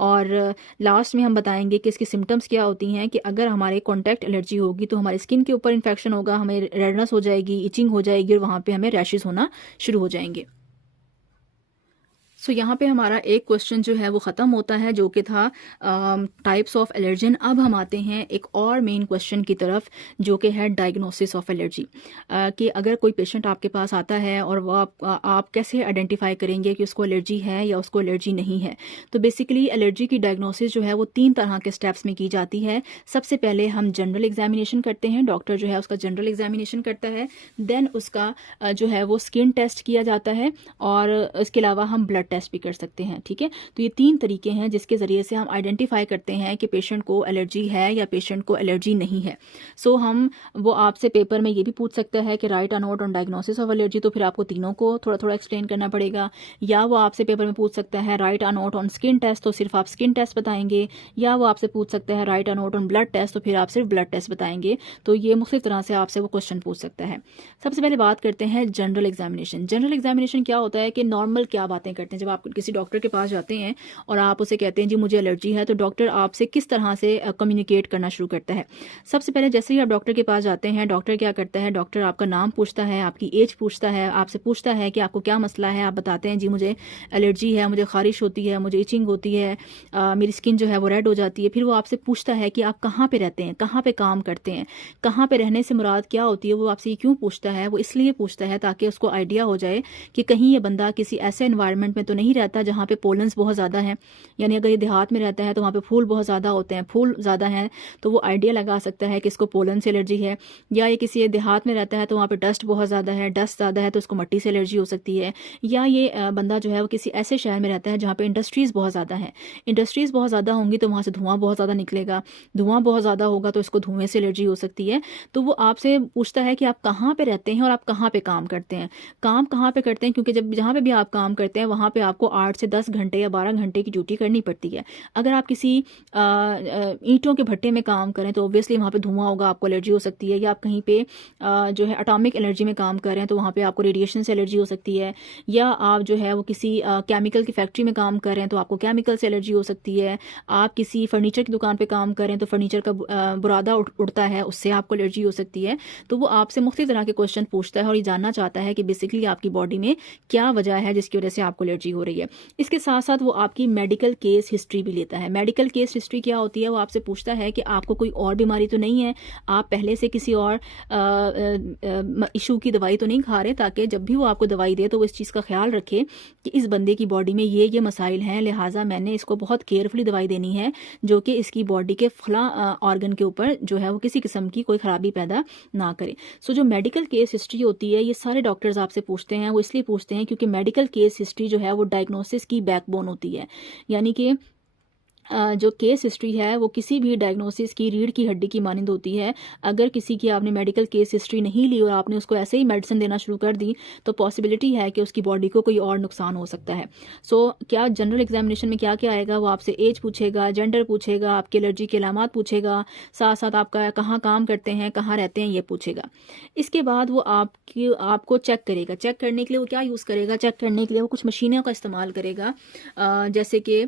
और लास्ट में हम बताएंगे कि इसकी सिम्टम्स क्या होती हैं, कि अगर हमारे कॉन्टैक्ट एलर्जी होगी तो हमारी स्किन के ऊपर इन्फेक्शन होगा, हमें रेडनेस हो जाएगी, इचिंग हो जाएगी और वहाँ पे हमें रैशेस होना शुरू हो जाएंगे। सो यहाँ पे हमारा एक क्वेश्चन जो है वो ख़त्म होता है, जो कि था टाइप्स ऑफ एलर्जन। अब हम आते हैं एक और मेन क्वेश्चन की तरफ, जो कि है डायग्नोसिस ऑफ एलर्जी। कि अगर कोई पेशेंट आपके पास आता है और वो आप कैसे आइडेंटिफाई करेंगे कि उसको एलर्जी है या उसको एलर्जी नहीं है। तो बेसिकली एलर्जी की डायग्नोसिस जो है वो 3 तरह के स्टेप्स में की जाती है। सबसे पहले हम जनरल एग्जामिनेशन करते हैं, डॉक्टर जो है उसका जनरल एग्जामिनेशन करता है, देन उसका जो है वो स्किन टेस्ट किया जाता है, और इसके अलावा हम ब्लड टेस्ट भी कर सकते हैं। ठीक है, तो ये 3 तरीके हैं जिसके ज़रिए से हम आइडेंटिफाई करते हैं कि पेशेंट को एलर्जी है या पेशेंट को एलर्जी नहीं है। सो वो आपसे पेपर में ये भी पूछ सकता है कि right a note on diagnosis of allergy, तो फिर आपको तीनों को थोड़ा थोड़ा एक्सप्लेन करना पड़ेगा। या वो आपसे पेपर में पूछ सकता है write a note on skin test, तो सिर्फ आप स्किन टेस्ट बताएंगे। या वो आपसे पूछ सकता है write a note on blood test, तो फिर आप सिर्फ ब्लड टेस्ट बताएंगे। तो ये मुख्तलिफ तरह से आपसे वो क्वेश्चन पूछ सकता है। सबसे पहले बात करते हैं जनरल एग्जामिनेशन। जनरल एग्जामिनेशन क्या होता है कि नॉर्मल क्या बातें करते हैं। जब आप किसी डॉक्टर के पास जाते हैं और आप उसे कहते हैं जी मुझे एलर्जी है, तो डॉक्टर आपसे किस तरह से कम्युनिकेट करना शुरू करता है। सबसे पहले जैसे ही आप डॉक्टर के पास जाते हैं, डॉक्टर क्या करता है, डॉक्टर आपका नाम पूछता है, आपकी एज पूछता है, आपसे पूछता है कि आपको क्या मसला है। आप बताते हैं जी मुझे एलर्जी है, मुझे खारिश होती है, मुझे इचिंग होती है, मेरी स्किन जो है वो रेड हो जाती है। फिर वो आपसे पूछता है कि आप कहाँ पे रहते हैं, कहाँ पे काम करते हैं। कहाँ पे रहने से मुराद क्या होती है, वो आपसे ये क्यों पूछता है। वो इसलिए पूछता है ताकि उसको आइडिया हो जाए कि कहीं ये बंदा किसी ऐसे एनवायरनमेंट में तो नहीं रहता जहाँ पे पोलन्स बहुत ज़्यादा हैं। यानी अगर ये देहात में रहता है तो वहाँ पे फूल बहुत ज़्यादा होते हैं, फूल ज़्यादा हैं, तो वो आइडिया लगा सकता है कि इसको पोलन से एलर्जी है। या ये किसी देहात में रहता है तो वहाँ पे डस्ट बहुत ज़्यादा है, डस्ट ज़्यादा है तो उसको मिट्टी से एलर्जी हो सकती है। या ये बंदा जो है वो किसी ऐसे शहर में रहता है जहाँ पे इंडस्ट्रीज़ बहुत ज़्यादा हैं। इंडस्ट्रीज़ बहुत ज़्यादा होंगी तो वहाँ से धुआं बहुत ज़्यादा निकलेगा, धुआं बहुत ज़्यादा होगा तो इसको धुएँ से एलर्जी हो सकती है। तो वो आपसे पूछता है कि आप कहाँ पर रहते हैं और आप कहाँ पर काम करते हैं। काम कहाँ पर करते हैं, क्योंकि जब जहाँ पर भी आप काम करते हैं वहाँ पर आपको 8 से 10 घंटे या 12 घंटे की ड्यूटी करनी पड़ती है। अगर आप किसी ईंटों के भट्टे में काम करें तो ऑब्वियसली वहाँ पे धुआं होगा, आपको एलर्जी हो सकती है। या आप कहीं पे जो है एटॉमिक एनर्जी में काम कर रहे हैं तो वहाँ पे आपको रेडिएशन से एलर्जी हो सकती है। या आप जो है वो किसी केमिकल की फैक्ट्री में काम कर रहे हैं तो आपको केमिकल से एलर्जी हो सकती है। आप किसी फर्नीचर की दुकान पर काम कर रहे हैं तो फर्नीचर का बुरादा उड़ता है, उससे आपको एलर्जी हो सकती है। तो वो आपसे मुख्तलिफ तरह के क्वेश्चन पूछता है और ये जानना चाहता है कि बेसिकली आपकी बॉडी में क्या वजह है जिसकी वजह से आपको एलर्जी हो रही है। इसके साथ साथ वो आपकी मेडिकल केस हिस्ट्री भी लेता है। मेडिकल केस हिस्ट्री क्या होती है, वो आपसे पूछता है कि आपको कोई और बीमारी तो नहीं है, आप पहले से किसी और इशू की दवाई तो नहीं खा रहे, ताकि जब भी वो आपको दवाई दे तो वो इस चीज़ का ख्याल रखे कि इस बंदे की बॉडी में ये मसाइल हैं, लिहाजा मैंने इसको बहुत केयरफुली दवाई देनी है जो कि इसकी बॉडी के फला ऑर्गन के ऊपर जो है वो किसी किस्म की कोई ख़राबी पैदा ना करे। जो मेडिकल केस हिस्ट्री होती है ये सारे डॉक्टर्स आपसे पूछते हैं। वो इसलिए पूछते हैं क्योंकि मेडिकल केस हिस्ट्री जो है है वो डायग्नोसिस की बैकबोन होती है। यानी कि जो केस हिस्ट्री है वो किसी भी डायग्नोसिस की रीढ़ की हड्डी की मानंद होती है। अगर किसी की आपने मेडिकल केस हिस्ट्री नहीं ली और आपने उसको ऐसे ही मेडिसिन देना शुरू कर दी तो पॉसिबिलिटी है कि उसकी बॉडी को कोई और नुकसान हो सकता है। सो क्या जनरल एग्जामिनेशन में क्या क्या आएगा, वो आपसे एज पूछेगा, जेंडर पूछेगा, आपकी एलर्जी के अलामात पूछेगा, साथ साथ आपका कहाँ काम करते हैं, कहाँ रहते हैं, ये पूछेगा। इसके बाद वो आपको चेक करेगा। चेक करने के लिए वो क्या यूज़ करेगा, चेक करने के लिए वो कुछ मशीनों का इस्तेमाल करेगा। जैसे कि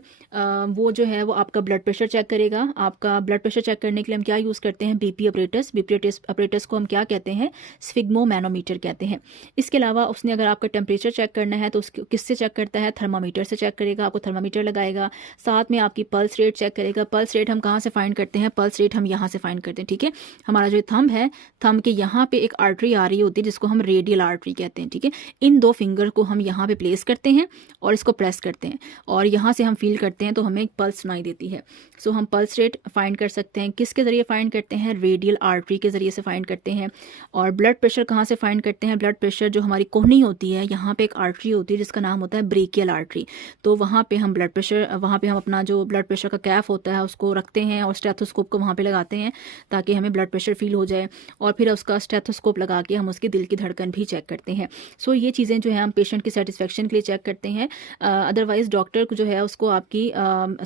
वो जो है वो आपका ब्लड प्रेशर चेक करेगा। आपका ब्लड प्रेशर चेक करने के लिए हम क्या यूज़ करते हैं, बीपी अपरेटस। बीपी अपरेटस को हम क्या कहते हैं, स्फिग्मोमैनोमीटर कहते हैं। इसके अलावा उसने अगर आपका टेम्परेचर चेक करना है तो उसको किससे चेक करता है, थर्मामीटर से चेक करेगा। आपको थर्मामीटर लगाएगा, साथ में आपकी पल्स रेट चेक करेगा। पल्स रेट हम कहाँ से फाइंड करते हैं, पल्स रेट हम यहाँ से फाइंड करते हैं। ठीक है, हमारा जो थंब है, थंब के यहाँ पे एक आर्टरी आ रही होती है जिसको हम रेडियल आर्टरी कहते हैं। ठीक है, इन दो फिंगर को हम यहाँ पे प्लेस करते हैं और इसको प्रेस करते हैं और यहाँ से हम फील करते हैं तो हमें एक पल्स सुनाई देती है। सो हम पल्स रेट फाइंड कर सकते हैं। किसके ज़रिए फाइंड करते हैं, रेडियल आर्टरी के ज़रिए से फाइंड करते हैं। और ब्लड प्रेशर कहाँ से फाइंड करते हैं, ब्लड प्रेशर जो हमारी कोहनी होती है, यहाँ पे एक आर्टरी होती है जिसका नाम होता है ब्रेकियल आर्टरी। तो वहाँ पे हम ब्लड प्रेशर, वहाँ पे हम अपना जो ब्लड प्रेशर का कैफ होता है उसको रखते हैं और स्टेथोस्कोप को वहाँ पे लगाते हैं ताकि हमें ब्लड प्रेशर फील हो जाए। और फिर उसका स्टेथोस्कोप लगा के हम उसकी दिल की धड़कन भी चेक करते हैं। सो ये चीज़ें जो है हम पेशेंट की सेटिस्फेक्शन के लिए चेक करते हैं। अदरवाइज डॉक्टर को जो है उसको आपकी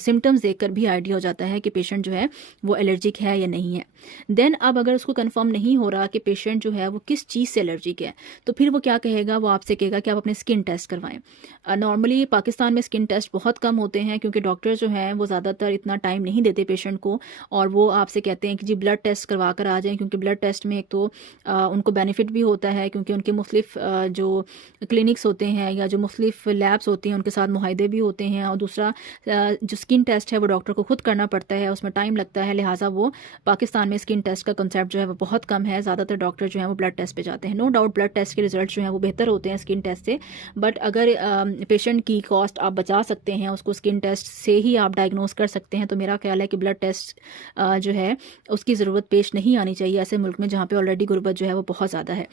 सिम्टम्स देखकर भी आइडिया हो जाता है कि पेशेंट जो है वो एलर्जिक है या नहीं है। देन अब अगर उसको कंफर्म नहीं हो रहा कि पेशेंट जो है वो किस चीज़ से एलर्जिक है तो फिर वो क्या कहेगा, वो आपसे कहेगा कि आप अपने स्किन टेस्ट करवाएं। नॉर्मली पाकिस्तान में स्किन टेस्ट बहुत कम होते हैं क्योंकि डॉक्टर जो हैं वो ज़्यादातर इतना टाइम नहीं देते पेशेंट को और वो आपसे कहते हैं कि जी ब्लड टेस्ट करवा कर आ जाएं, क्योंकि ब्लड टेस्ट में एक तो उनको बेनिफिट भी होता है क्योंकि उनके मुख्तलिफ जो क्लिनिक्स होते हैं या जो मुख्तलिफ लैब्स होती हैं उनके साथ मुहाइदे भी होते हैं। और दूसरा जो स्किन टेस्ट है वो डॉक्टर को खुद करना पड़ता है, उसमें टाइम लगता है, लिहाजा वो पाकिस्तान में स्किन टेस्ट का कंसेप्ट जो है वो बहुत कम है। ज़्यादातर डॉक्टर जो है वो ब्लड टेस्ट पे जाते हैं। नो डाउट ब्लड टेस्ट के रिजल्ट जो है वो बेहतर होते हैं स्किन टेस्ट से, बट अगर पेशेंट की कॉस्ट आप बचा सकते हैं, उसको स्किन टेस्ट से ही आप डायग्नोस कर सकते हैं, तो मेरा ख्याल है कि ब्लड टेस्ट जो है उसकी ज़रूरत पेश नहीं आनी चाहिए ऐसे मुल्क में जहाँ पे ऑलरेडी गुर्बत जो है वो बहुत ज़्यादा है।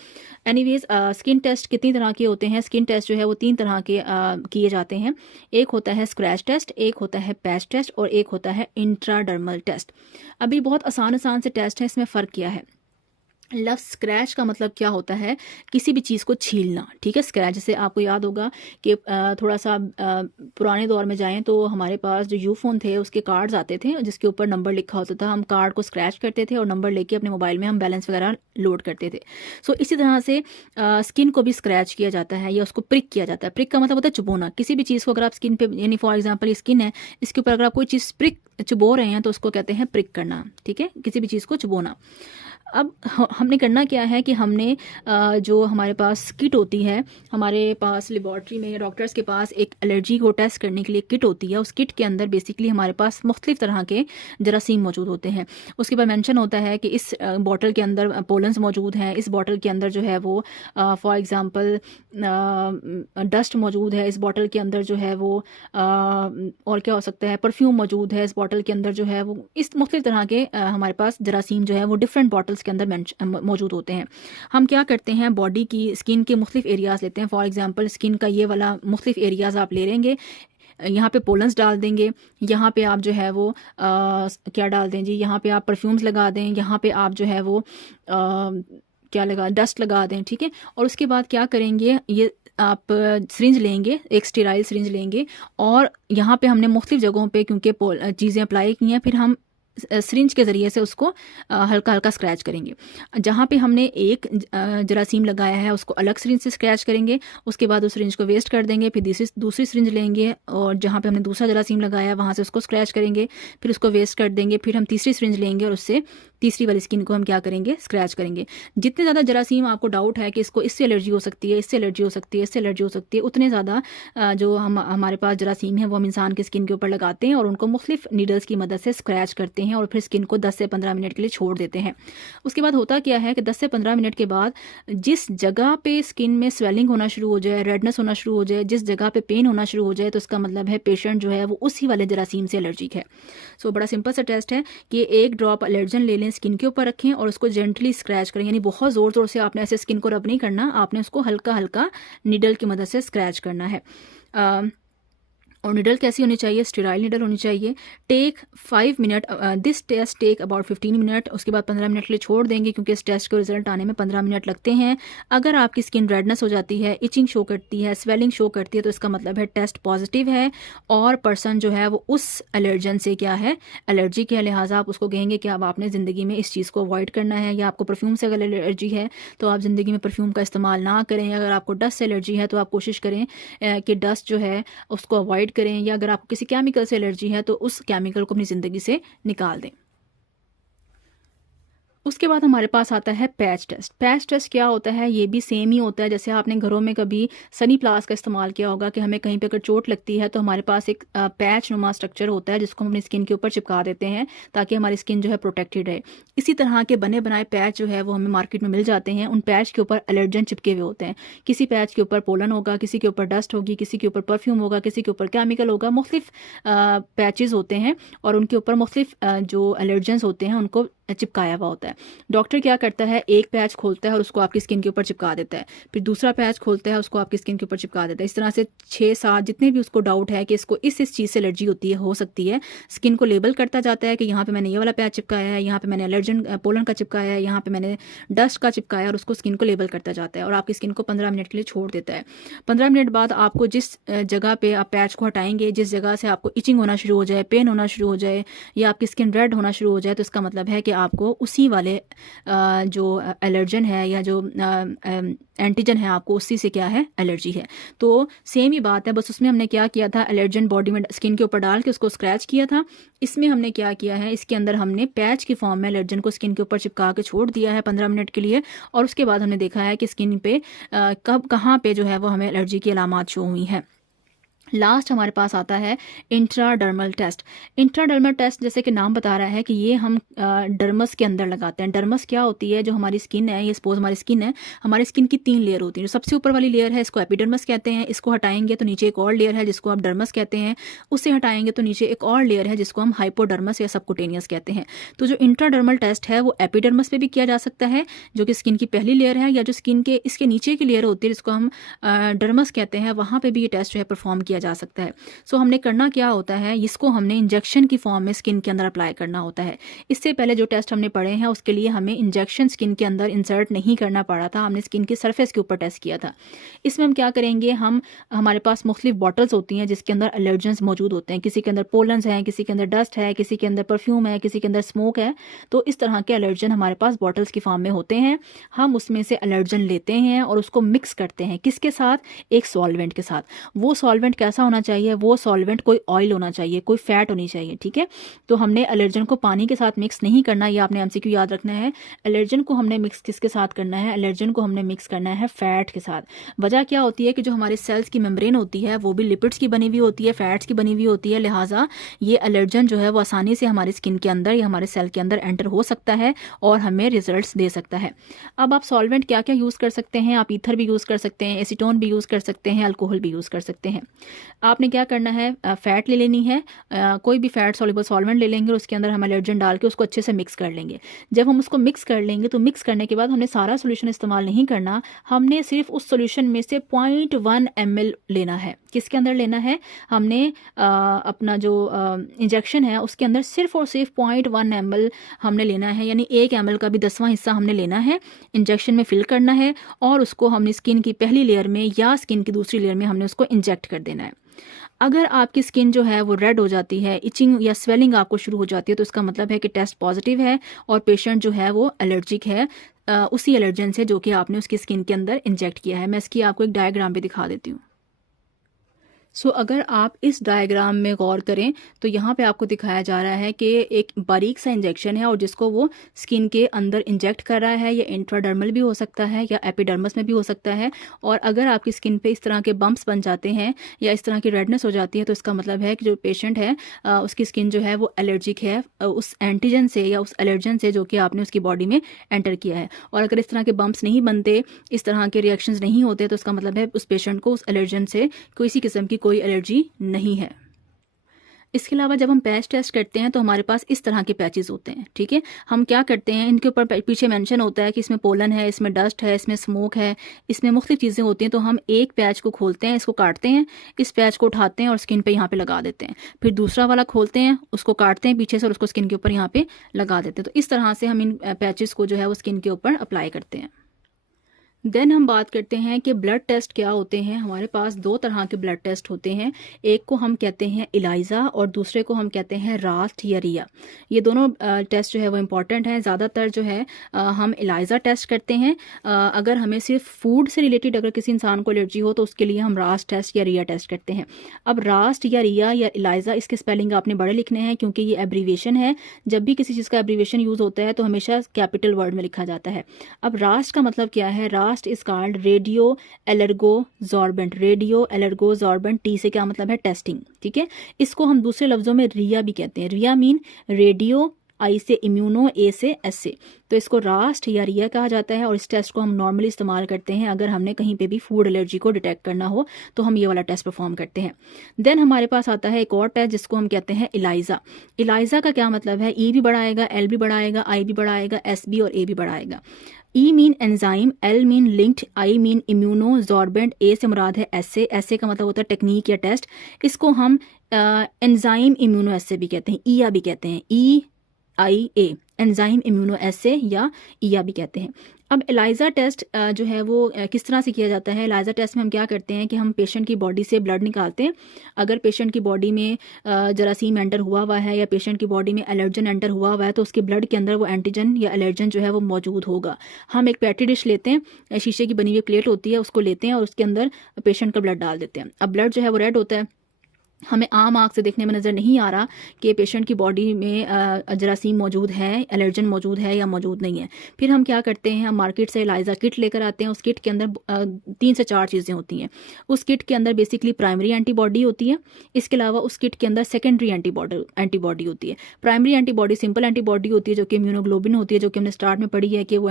एनीवेज स्किन टेस्ट कितनी तरह के होते हैं, स्किन टेस्ट जो है वो 3 तरह के किए जाते हैं। एक होता है स्क्रैच टेस्ट, एक होता है पैच टेस्ट और एक होता है इंट्राडर्मल टेस्ट। अभी बहुत आसान से टेस्ट है, इसमें फ़र्क क्या है। लफ्ज़ स्क्रैच का मतलब क्या होता है, किसी भी चीज़ को छीलना। ठीक है, स्क्रैच जैसे आपको याद होगा कि थोड़ा सा पुराने दौर में जाएं तो हमारे पास जो यूफ़ोन थे उसके कार्ड्स आते थे जिसके ऊपर नंबर लिखा होता था। हम कार्ड को स्क्रैच करते थे और नंबर लेके अपने मोबाइल में हम बैलेंस वगैरह लोड करते थे। सो इसी तरह से स्किन को भी स्क्रैच किया जाता है या उसको प्रिक किया जाता है। प्रिक का मतलब होता है चुभोना। किसी भी चीज़ को अगर आप स्किन पे, यानी फॉर एग्जाम्पल स्किन है, इसके ऊपर अगर आप कोई चीज़ प्रिक चुभो रहे हैं तो उसको कहते हैं प्रिक करना। ठीक है, किसी भी चीज़ को चुभोना। अब हमने करना क्या है कि हमने जो हमारे पास किट होती है, हमारे पास लेबॉर्ट्री में या डॉक्टर्स के पास एक एलर्जी को टेस्ट करने के लिए किट होती है। उस किट के अंदर बेसिकली हमारे पास मुख्तलिफ तरह के जरासीम मौजूद होते हैं। उसके बाद मेंशन होता है कि इस बॉटल के अंदर पोलन्स मौजूद हैं, इस बॉटल के अंदर जो है वो फॉर एग्ज़ाम्पल डस्ट मौजूद है, इस बॉटल के अंदर जो है वो और क्या हो सकता है, परफ्यूम मौजूद है, इस बॉटल के अंदर जो है वो, इस मुख्तलिफ तरह के हमारे पास जरासीम जो है वो डिफरेंट बॉटल्स के अंदर मौजूद होते हैं। हम क्या करते हैं, बॉडी की स्किन के मुख्तलिफ एरियाज़ लेते हैं। फॉर एग्जांपल स्किन का ये वाला मुख्तलिफ एरियाज़ आप ले लेंगे, यहाँ पे पोलन्स डाल देंगे, यहाँ पे आप जो है वो क्या डाल दें जी, यहाँ पे आप परफ्यूम्स लगा दें, यहाँ पे आप जो है वो क्या लगा, डस्ट लगा दें। ठीक है, और उसके बाद क्या करेंगे, ये आप सिरिंज लेंगे, एक स्टेराइल सिरिंज लेंगे और यहाँ पे हमने मुख्तलिफ जगहों पे क्योंकि चीज़ें अप्लाई की हैं, फिर हम सिरिंज के ज़रिए से उसको हल्का हल्का स्क्रैच करेंगे। जहाँ पे हमने एक जरासीम लगाया है उसको अलग सिरिंज से स्क्रैच करेंगे, उसके बाद उस सिरिंज को वेस्ट कर देंगे, फिर दूसरी सिरिंज लेंगे और जहाँ पे हमने दूसरा जरासीम लगाया है वहाँ से उसको स्क्रैच करेंगे, फिर उसको वेस्ट कर देंगे, फिर हम तीसरी सिरिंज लेंगे और उससे तीसरी वाली स्किन को हम क्या करेंगे, स्क्रैच करेंगे। जितने ज़्यादा जरासीम आपको डाउट है कि इसको इससे एलर्जी हो सकती है, इससे एलर्जी हो सकती है, इससे एलर्जी हो सकती है, उतने ज़्यादा जो हमारे पास जरासीम है वो हम इंसान की स्किन के ऊपर लगाते हैं और उनको मुख्तलिफ नीडल्स की मदद से स्क्रैच करते हैं और फिर स्किन को 10 से 15 मिनट के लिए छोड़ देते हैं। उसके बाद होता क्या है कि 10 से 15 मिनट के बाद जिस जगह पे स्किन में स्वेलिंग होना शुरू हो जाए, रेडनेस होना शुरू हो जाए, जिस जगह पे पेन होना शुरू हो जाए, तो इसका मतलब है पेशेंट जो है वो उसी वाले जरासीम से एलर्जिक है। सो बड़ा सिंपल सा टेस्ट है कि एक ड्रॉप एलर्जन ले लें, स्किन के ऊपर रखें और उसको जेंटली स्क्रैच करें, यानी बहुत ज़ोर ज़ोर से आपने ऐसे स्किन को रब नहीं करना, आपने उसको हल्का हल्का नीडल की मदद से स्क्रैच करना है। और निडल कैसी होनी चाहिए, स्टेराइल निडल होनी चाहिए। Take 5 minute, this test take about 15 minute. उसके बाद 15 मिनट के लिए छोड़ देंगे क्योंकि इस टेस्ट को रिजल्ट आने में 15 मिनट लगते हैं। अगर आपकी स्किन रेडनेस हो जाती है, इचिंग शो करती है, स्वेलिंग शो करती है, तो इसका मतलब है टेस्ट पॉजिटिव है और पर्सन जो है वो उस एलर्जन से क्या है, एलर्जी के लिहाजा आप उसको कहेंगे कि अब आपने ज़िंदगी में इस चीज़ को अवॉइड करना है। या आपको परफ्यूम से अगर एलर्जी है तो आप ज़िंदगी में परफ्यूम का इस्तेमाल ना करें। अगर आपको डस्ट से एलर्जी है तो आप कोशिश करें कि डस्ट जो है उसको अवॉइड करें। या अगर आपको किसी केमिकल से एलर्जी है तो उस केमिकल को अपनी ज़िंदगी से निकाल दें। उसके बाद हमारे पास आता है पैच टेस्ट। पैच टेस्ट क्या होता है, ये भी सेम ही होता है जैसे आपने घरों में कभी सनी प्लास का इस्तेमाल किया होगा कि हमें कहीं पे अगर चोट लगती है तो हमारे पास एक पैच नुमा स्ट्रक्चर होता है जिसको हम अपनी स्किन के ऊपर चिपका देते हैं ताकि हमारी स्किन जो है प्रोटेक्टेड रहे। इसी तरह के बने बनाए पैच जो है वो हमें मार्केट में मिल जाते हैं। उन पैच के ऊपर एलर्जन चिपके हुए होते हैं। किसी पैच के ऊपर पोलन होगा, किसी के ऊपर डस्ट होगी, किसी के ऊपर परफ्यूम होगा, किसी के ऊपर केमिकल होगा। मुख्तलिफ पैचेस होते हैं और उनके ऊपर मुख्तलिफ जो एलर्जेंस होते हैं उनको चिपकाया हुआ होता है। डॉक्टर क्या करता है, एक पैच खोलता है और उसको आपकी स्किन के ऊपर चिपका देता है, फिर दूसरा पैच खोलता है उसको आपकी स्किन के ऊपर चिपका देता है। इस तरह से 6-7 जितने भी उसको डाउट है कि इसको इस चीज़ से एलर्जी होती है, हो सकती है, स्किन को लेबल करता जाता है कि यहाँ पे मैंने ये वाला पैच चिपकाया है, यहाँ पे मैंने एलर्जन पोलन का चिपकाया है, यहाँ पे मैंने डस्ट का चिपकाया, और उसको स्किन को लेबल करता जाता है और आपकी स्किन को 15 मिनट के लिए छोड़ देता है। 15 मिनट बाद आपको जिस जगह पे आप पैच को हटाएंगे, जिस जगह से आपको इचिंग होना शुरू हो जाए, पेन होना शुरू हो जाए या आपकी स्किन रेड होना शुरू हो जाए, तो इसका मतलब है कि आपको उसी वाले जो एलर्जन है या जो एंटीजन है आपको उसी से क्या है, एलर्जी है। तो सेम ही बात है, बस उसमें हमने क्या किया था, एलर्जन बॉडी में स्किन के ऊपर डाल के उसको स्क्रैच किया था। इसमें हमने क्या किया है, इसके अंदर हमने पैच की फॉर्म में एलर्जन को स्किन के ऊपर चिपका के छोड़ दिया है 15 मिनट के लिए। और उसके बाद हमने देखा है कि स्किन पे कब कहाँ पे जो है वो हमें एलर्जी की अलामात शो हुई हैं। लास्ट हमारे पास आता है इंट्राडर्मल टेस्ट। इंट्राडर्मल टेस्ट जैसे कि नाम बता रहा है कि ये हम डर्मस के अंदर लगाते हैं। डर्मस क्या होती है, जो हमारी स्किन है, ये सपोज हमारी स्किन है, हमारी स्किन की 3 लेयर होती है। जो सबसे ऊपर वाली लेयर है इसको एपिडर्मस कहते हैं, इसको हटाएंगे तो नीचे एक और लेयर है जिसको आप डर्मस कहते हैं, उससे हटाएंगे तो नीचे एक और लेयर है जिसको हम हाइपोडर्मस या सबकुटेनियस कहते हैं। तो जो इंट्राडर्मल टेस्ट है वो एपिडर्मस पे भी किया जा सकता है जो कि स्किन की पहली लेयर है, या जो स्किन के इसके नीचे की लेयर होती है जिसको हम डर्मस कहते हैं, वहाँ पर भी ये टेस्ट जो है परफॉर्म किया जा सकता है। सो हमने करना क्या होता है, इसको हमने इंजेक्शन की फॉर्म में स्किन के अंदर अप्लाई करना होता है। इससे पहले जो टेस्ट हमने पढ़े हैं उसके लिए हमें इंजेक्शन स्किन के अंदर इंसर्ट नहीं करना पड़ा था, हमने स्किन की सरफेस के ऊपर टेस्ट किया था। इसमें हम क्या करेंगे, हमारे पास मुख्तलिफ बॉटल्स होती हैं जिसके अंदर एलर्जेंस मौजूद होते हैं। किसी के अंदर पोलन्स हैं, किसी के अंदर डस्ट है, किसी के अंदर परफ्यूम है, किसी के अंदर स्मोक है। तो इस तरह के एलर्जन हमारे पास बॉटल्स की फॉर्म में होते हैं। हम उसमें से एलर्जन लेते हैं और उसको मिक्स करते हैं, किसके साथ, एक सॉल्वेंट के साथ। वो सॉल्वेंट कैसा होना चाहिए, वो सॉल्वेंट कोई ऑयल होना चाहिए, कोई फैट होनी चाहिए, ठीक है। तो हमने एलर्जन को पानी के साथ मिक्स नहीं करना, ये आपने एमसीक्यू याद रखना है। एलर्जन को हमने मिक्स किसके साथ करना है, एलर्जन को हमने मिक्स करना है फैट के साथ। वजह क्या होती है कि जो हमारे सेल्स की मेम्ब्रेन होती है वो भी लिपिड्स की बनी हुई होती है, फैट्स की बनी हुई होती है, लिहाजा ये एलर्जन जो है वो आसानी से हमारी स्किन के अंदर या हमारे सेल के अंदर एंटर हो सकता है और हमें रिजल्ट्स दे सकता है। अब आप सॉल्वेंट क्या क्या यूज़ कर सकते हैं, आप ईथर भी यूज़ कर सकते हैं, एसीटोन भी यूज़ कर सकते हैं, अल्कोहल भी यूज़ कर सकते हैं। आपने क्या करना है, फैट ले लेनी है, कोई भी फैट सॉल्युबल सॉल्वेंट ले लेंगे, उसके अंदर हम एलर्जन डाल के उसको अच्छे से मिक्स कर लेंगे। जब हम उसको मिक्स कर लेंगे तो मिक्स करने के बाद हमने सारा सोल्यूशन इस्तेमाल नहीं करना, हमने सिर्फ उस सोल्यूशन में से 0.1 ml लेना है। किसके अंदर लेना है, हमने अपना जो इंजेक्शन है उसके अंदर सिर्फ और सिर्फ 0.1 ml हमने लेना है, यानी 1 ml का भी 10वां हिस्सा हमने लेना है, इंजेक्शन में फिल करना है और उसको हमने स्किन की पहली लेयर में या स्किन की दूसरी लेयर में हमने उसको इंजेक्ट कर देना है। अगर आपकी स्किन जो है वो रेड हो जाती है, इचिंग या स्वेलिंग आपको शुरू हो जाती है, तो इसका मतलब है कि टेस्ट पॉजिटिव है और पेशेंट जो है वो एलर्जिक है उसी एलर्जन से जो कि आपने उसकी स्किन के अंदर इंजेक्ट किया है। मैं इसकी आपको एक डायग्राम भी दिखा देती हूँ। सो अगर आप इस डायग्राम में गौर करें तो यहाँ पे आपको दिखाया जा रहा है कि एक बारीक सा इंजेक्शन है और जिसको वो स्किन के अंदर इंजेक्ट कर रहा है। ये इंट्राडर्मल भी हो सकता है या एपिडर्मस में भी हो सकता है। और अगर आपकी स्किन पे इस तरह के बम्प्स बन जाते हैं या इस तरह की रेडनेस हो जाती है तो इसका मतलब है कि जो पेशेंट है उसकी स्किन जो है वो एलर्जिक है उस एंटीजन से या उस एलर्जन से जो कि आपने उसकी बॉडी में एंटर किया है। और अगर इस तरह के बम्प्स नहीं बनते, इस तरह के रिएक्शंस नहीं होते, तो इसका मतलब है उस पेशेंट को उस एलर्जन से किसी किस्म की कोई एलर्जी नहीं है। इसके अलावा जब हम पैच टेस्ट करते हैं तो हमारे पास इस तरह के पैचेस होते हैं, ठीक है। हम क्या करते हैं, इनके ऊपर पीछे मेंशन होता है कि इसमें पोलन है, इसमें डस्ट है, इसमें स्मोक है, इसमें मुख्तलिफ चीज़ें होती हैं। तो हम एक पैच को खोलते हैं, इसको काटते हैं, इस पैच को उठाते हैं और स्किन पे यहाँ पे लगा देते हैं। फिर दूसरा वाला खोलते हैं, उसको काटते हैं पीछे से और उसको स्किन के ऊपर यहाँ पे लगा देते हैं। तो इस तरह से हम इन पैचेस को जो है वो स्किन के ऊपर अप्लाई करते हैं। देन हम बात करते हैं कि ब्लड टेस्ट क्या होते हैं। हमारे पास दो तरह के ब्लड टेस्ट होते हैं, एक को हम कहते हैं इलाइज़ा और दूसरे को हम कहते हैं रास्ट या रिया। ये दोनों टेस्ट जो है वो इम्पॉर्टेंट है। ज़्यादातर जो है हम इलाइज़ा टेस्ट करते हैं। अगर हमें सिर्फ फूड से रिलेटेड अगर किसी इंसान को एलर्जी हो तो उसके लिए हम रास्ट टेस्ट या रिया टेस्ट करते हैं। अब रास्ट या रिया या इलाइज़ा, इसके स्पेलिंग आपने बड़े लिखने हैं क्योंकि ये एब्रीवेशन है। जब भी किसी चीज़ का एब्रीवेशन यूज़ होता है तो हमेशा कैपिटल वर्ड में लिखा जाता है। अब रास्ट का मतलब क्या है? RAST is called radio allergosorbent. Radio allergosorbent, T से क्या मतलब है? टेस्टिंग, ठीक है। इसको हम दूसरे लफ्जों में रिया भी कहते हैं। रिया मीन रेडियो, आई से इम्यूनो, ए से एस से, तो इसको रास्ट या रिया कहा जाता है। और इस टेस्ट को हम नॉर्मली इस्तेमाल करते हैं अगर हमने कहीं पे भी फूड एलर्जी को डिटेक्ट करना हो तो हम ये वाला टेस्ट परफॉर्म करते हैं। देन हमारे पास आता है एक और टेस्ट जिसको हम कहते हैं इलाइज़ा। इलाइज़ा का क्या मतलब है? ई भी बड़ा आएगा, एल भी बड़ा आएगा, आई भी बड़ा आएगा, एस भी और ए भी बड़ा आएगा। E mean enzyme, L mean linked, I mean immunosorbent, A से मुराद है एस से का मतलब होता है टेक्निक या टेस्ट। इसको हम एंजाइम इम्यूनो एसे भी कहते हैं, ईया भी कहते हैं, EIA, एंजाइम इम्यूनो एसे या ईया भी कहते हैं। अब एलाइज़ा टेस्ट जो है वो किस तरह से किया जाता है? एलाइज़ा टेस्ट में हम क्या करते हैं कि हम पेशेंट की बॉडी से ब्लड निकालते हैं। अगर पेशेंट की बॉडी में जरासीम एंटर हुआ है या पेशेंट की बॉडी में एलर्जन एंटर हुआ है तो उसके ब्लड के अंदर वो एंटीजन या एलर्जन जो है वो मौजूद होगा। हम एक पेट्री डिश लेते हैं, शीशे की बनी हुई प्लेट होती है, उसको लेते हैं और उसके अंदर पेशेंट का ब्लड डाल देते हैं। अब ब्लड जो है वो रेड होता है, हमें आम आँख से देखने में नज़र नहीं आ रहा कि पेशेंट की बॉडी में जरासीम मौजूद है, एलर्जन मौजूद है या मौजूद नहीं है। फिर हम क्या करते हैं, हम मार्केट से एलाइज़ा किट लेकर आते हैं। उस किट के अंदर 3 से 4 चीज़ें होती हैं। उस किट के अंदर बेसिकली प्राइमरी एंटीबॉडी होती है। इसके अलावा उस किट के अंदर सेकेंडरी एंटीबॉडी होती है। प्राइमरी एंटीबॉडी सिंपल एंटीबॉडी होती है जो कि इम्यूनोग्लोबिन होती है, जो कि हमने स्टार्ट में पढ़ी है कि वो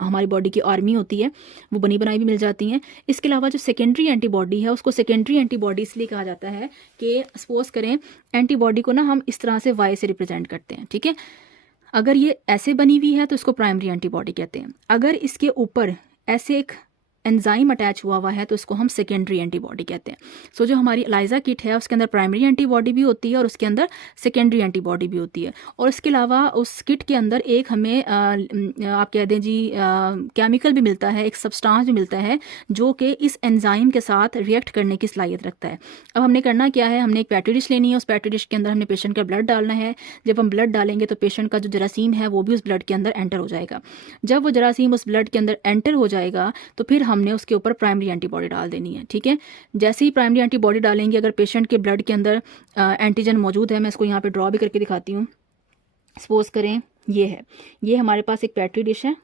हमारी बॉडी की आर्मी होती है, वो बनी बनाई भी मिल जाती हैं। इसके अलावा जो सेकेंडरी एंटीबॉडी है उसको सेकेंडरी एंटीबॉडी इसलिए कहा जाता है कि सपोज करें एंटीबॉडी को ना हम इस तरह से वाई से रिप्रेजेंट करते हैं, ठीक है। अगर ये ऐसे बनी हुई है तो इसको प्राइमरी एंटीबॉडी कहते हैं। अगर इसके ऊपर ऐसे एक एंजाइम अटैच हुआ है तो इसको हम सेकेंडरी एंटीबॉडी कहते हैं। सो जो हमारी एलाइज़ा किट है उसके अंदर प्राइमरी एंटीबॉडी भी होती है और उसके अंदर सेकेंडरी एंटीबॉडी भी होती है। और इसके अलावा उस किट के अंदर एक हमें आप कह दें जी केमिकल भी मिलता है, एक सब्सटेंस भी मिलता है जो कि इस एंजाइम के साथ रिएक्ट करने की सलाहियत रखता है। अब हमने करना क्या है, हमने एक पेट्री डिश लेनी है, उस पेट्री डिश के अंदर हमने पेशेंट का ब्लड डालना है। जब हम ब्लड डालेंगे तो पेशेंट का जो जरासीम है वो भी उस ब्लड के अंदर एंटर हो जाएगा। जब वो जरासीम उस ब्लड के अंदर एंटर हो जाएगा तो फिर हमने उसके ऊपर प्राइमरी एंटीबॉडी डाल देनी है, ठीक है। जैसे ही प्राइमरी एंटीबॉडी डालेंगे, अगर पेशेंट के ब्लड के अंदर एंटीजन मौजूद है, मैं इसको यहाँ पे ड्रॉ भी करके दिखाती हूँ। सपोज करें ये है, ये हमारे पास एक पेट्री डिश है,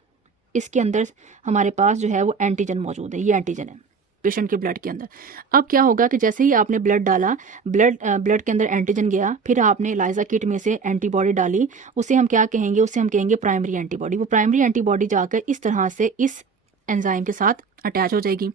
इसके अंदर हमारे पास जो है वो एंटीजन मौजूद है, ये एंटीजन है पेशेंट के ब्लड के अंदर। अब क्या होगा कि जैसे ही आपने ब्लड डाला, ब्लड के अंदर एंटीजन गया, फिर आपने एलाइज़ा किट में से एंटीबॉडी डाली, उसे हम क्या कहेंगे, उसे हम कहेंगे प्राइमरी एंटीबॉडी। वो प्राइमरी एंटीबॉडी जाकर इस तरह से इस एंजाइम के साथ अटैच हो जाएगी,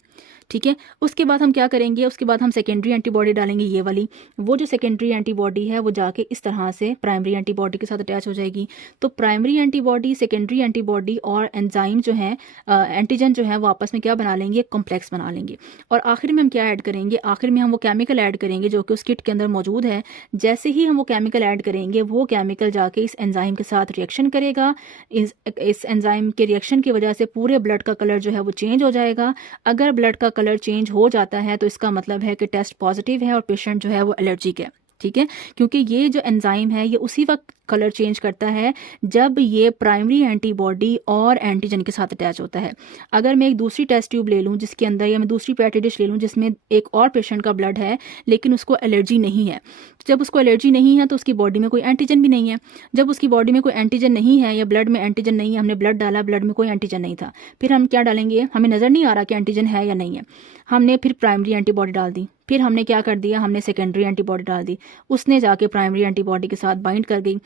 ठीक है। उसके बाद हम क्या करेंगे, उसके बाद हम सेकेंडरी एंटीबॉडी डालेंगे, ये वाली। वो जो सेकेंडरी एंटीबॉडी है वो जाके इस तरह से प्राइमरी एंटीबॉडी के साथ अटैच हो जाएगी। तो प्राइमरी एंटीबॉडी, सेकेंडरी एंटीबॉडी और एंजाइम जो है, एंटीजन जो है वो आपस में क्या बना लेंगे, कॉम्प्लेक्स बना लेंगे। और आखिर में हम क्या ऐड करेंगे, आखिर में हम वो केमिकल ऐड करेंगे जो कि उस किट के अंदर मौजूद है। जैसे ही हम वो केमिकल ऐड करेंगे, वो केमिकल जाके इस एंजाइम के साथ रिएक्शन करेगा। इस एंजाइम के रिएक्शन की वजह से पूरे ब्लड का कलर जो है वो चेंज हो जाएगा। अगर ब्लड का कलर चेंज हो जाता है तो इसका मतलब है कि टेस्ट पॉजिटिव है और पेशेंट जो है वो एलर्जिक है, ठीक है। क्योंकि ये जो एंजाइम है ये उसी वक्त कलर चेंज करता है जब ये प्राइमरी एंटीबॉडी और एंटीजन के साथ अटैच होता है। अगर मैं एक दूसरी टेस्ट ट्यूब ले लूँ जिसके अंदर, या मैं दूसरी पेट्री डिश ले लूँ जिसमें एक और पेशेंट का ब्लड है लेकिन उसको एलर्जी नहीं है, जब उसको एलर्जी नहीं है तो उसकी बॉडी में कोई एंटीजन भी नहीं है। जब उसकी बॉडी में कोई एंटीजन नहीं है या ब्लड में एंटीजन नहीं है, हमने ब्लड डाला, ब्लड में कोई एंटीजन नहीं था, फिर हम क्या डालेंगे, हमें नज़र नहीं आ रहा कि एंटीजन है या नहीं है, हमने फिर प्राइमरी एंटीबॉडी डाल दी। फिर हमने क्या कर दिया, हमने सेकेंडरी एंटीबॉडी डाल दी, उसने जाके प्राइमरी एंटीबॉडी के साथ बाइंड कर गई।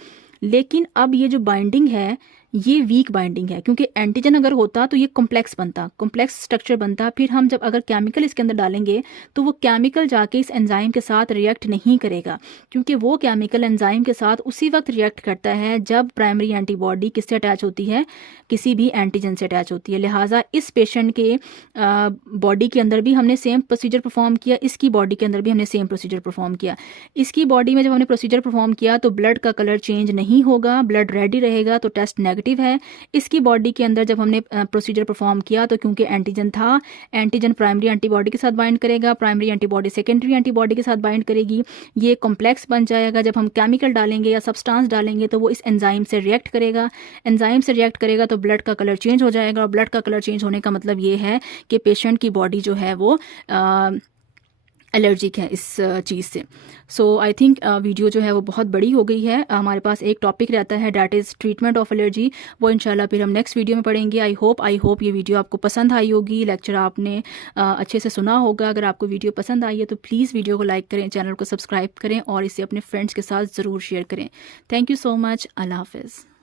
लेकिन अब ये जो बाइंडिंग है ये वीक बाइंडिंग है, क्योंकि एंटीजन अगर होता तो ये कॉम्प्लेक्स बनता, कॉम्प्लेक्स स्ट्रक्चर बनता। फिर हम जब अगर केमिकल इसके अंदर डालेंगे तो वो केमिकल जाके इस एंजाइम के साथ रिएक्ट नहीं करेगा, क्योंकि वो केमिकल एंजाइम के साथ उसी वक्त रिएक्ट करता है जब प्राइमरी एंटीबॉडी किससे अटैच होती है, किसी भी एंटीजन से अटैच होती है। लिहाजा इस पेशेंट के बॉडी के अंदर भी हमने सेम प्रोसीजर परफॉर्म किया, इसकी बॉडी के अंदर भी हमने सेम प्रोसीजर परफॉर्म किया। इसकी बॉडी में जब हमने प्रोसीजर परफॉर्म किया तो ब्लड का कलर चेंज नहीं होगा, ब्लड रेडी रहेगा, तो टेस्ट नेगेटिव है। इसकी बॉडी के अंदर जब हमने प्रोसीजर परफॉर्म किया तो क्योंकि एंटीजन था, एंटीजन प्राइमरी एंटीबॉडी के साथ बाइंड करेगा, प्राइमरी एंटीबॉडी सेकेंडरी एंटीबॉडी के साथ बाइंड करेगी, ये कॉम्प्लेक्स बन जाएगा। जब हम केमिकल डालेंगे या सब्सटेंस डालेंगे तो वो इस एंजाइम से रिएक्ट करेगा, एंजाइम से रिएक्ट करेगा तो ब्लड का कलर चेंज हो जाएगा, और ब्लड का कलर चेंज होने का मतलब ये है कि पेशेंट की बॉडी जो है वो एलर्जिक है इस चीज़ से। सो आई थिंक वीडियो जो है वो बहुत बड़ी हो गई है। हमारे पास एक टॉपिक रहता है that is treatment of allergy, वो इंशाल्लाह फिर हम नेक्स्ट वीडियो में पढ़ेंगे। आई होप ये वीडियो आपको पसंद आई होगी, लेक्चर आपने अच्छे से सुना होगा। अगर आपको वीडियो पसंद आई है तो प्लीज़ वीडियो को लाइक करें, चैनल को सब्सक्राइब करें और इसे अपने फ्रेंड्स के साथ ज़रूर शेयर करें। Thank you so much. अल्लाह हाफिज़।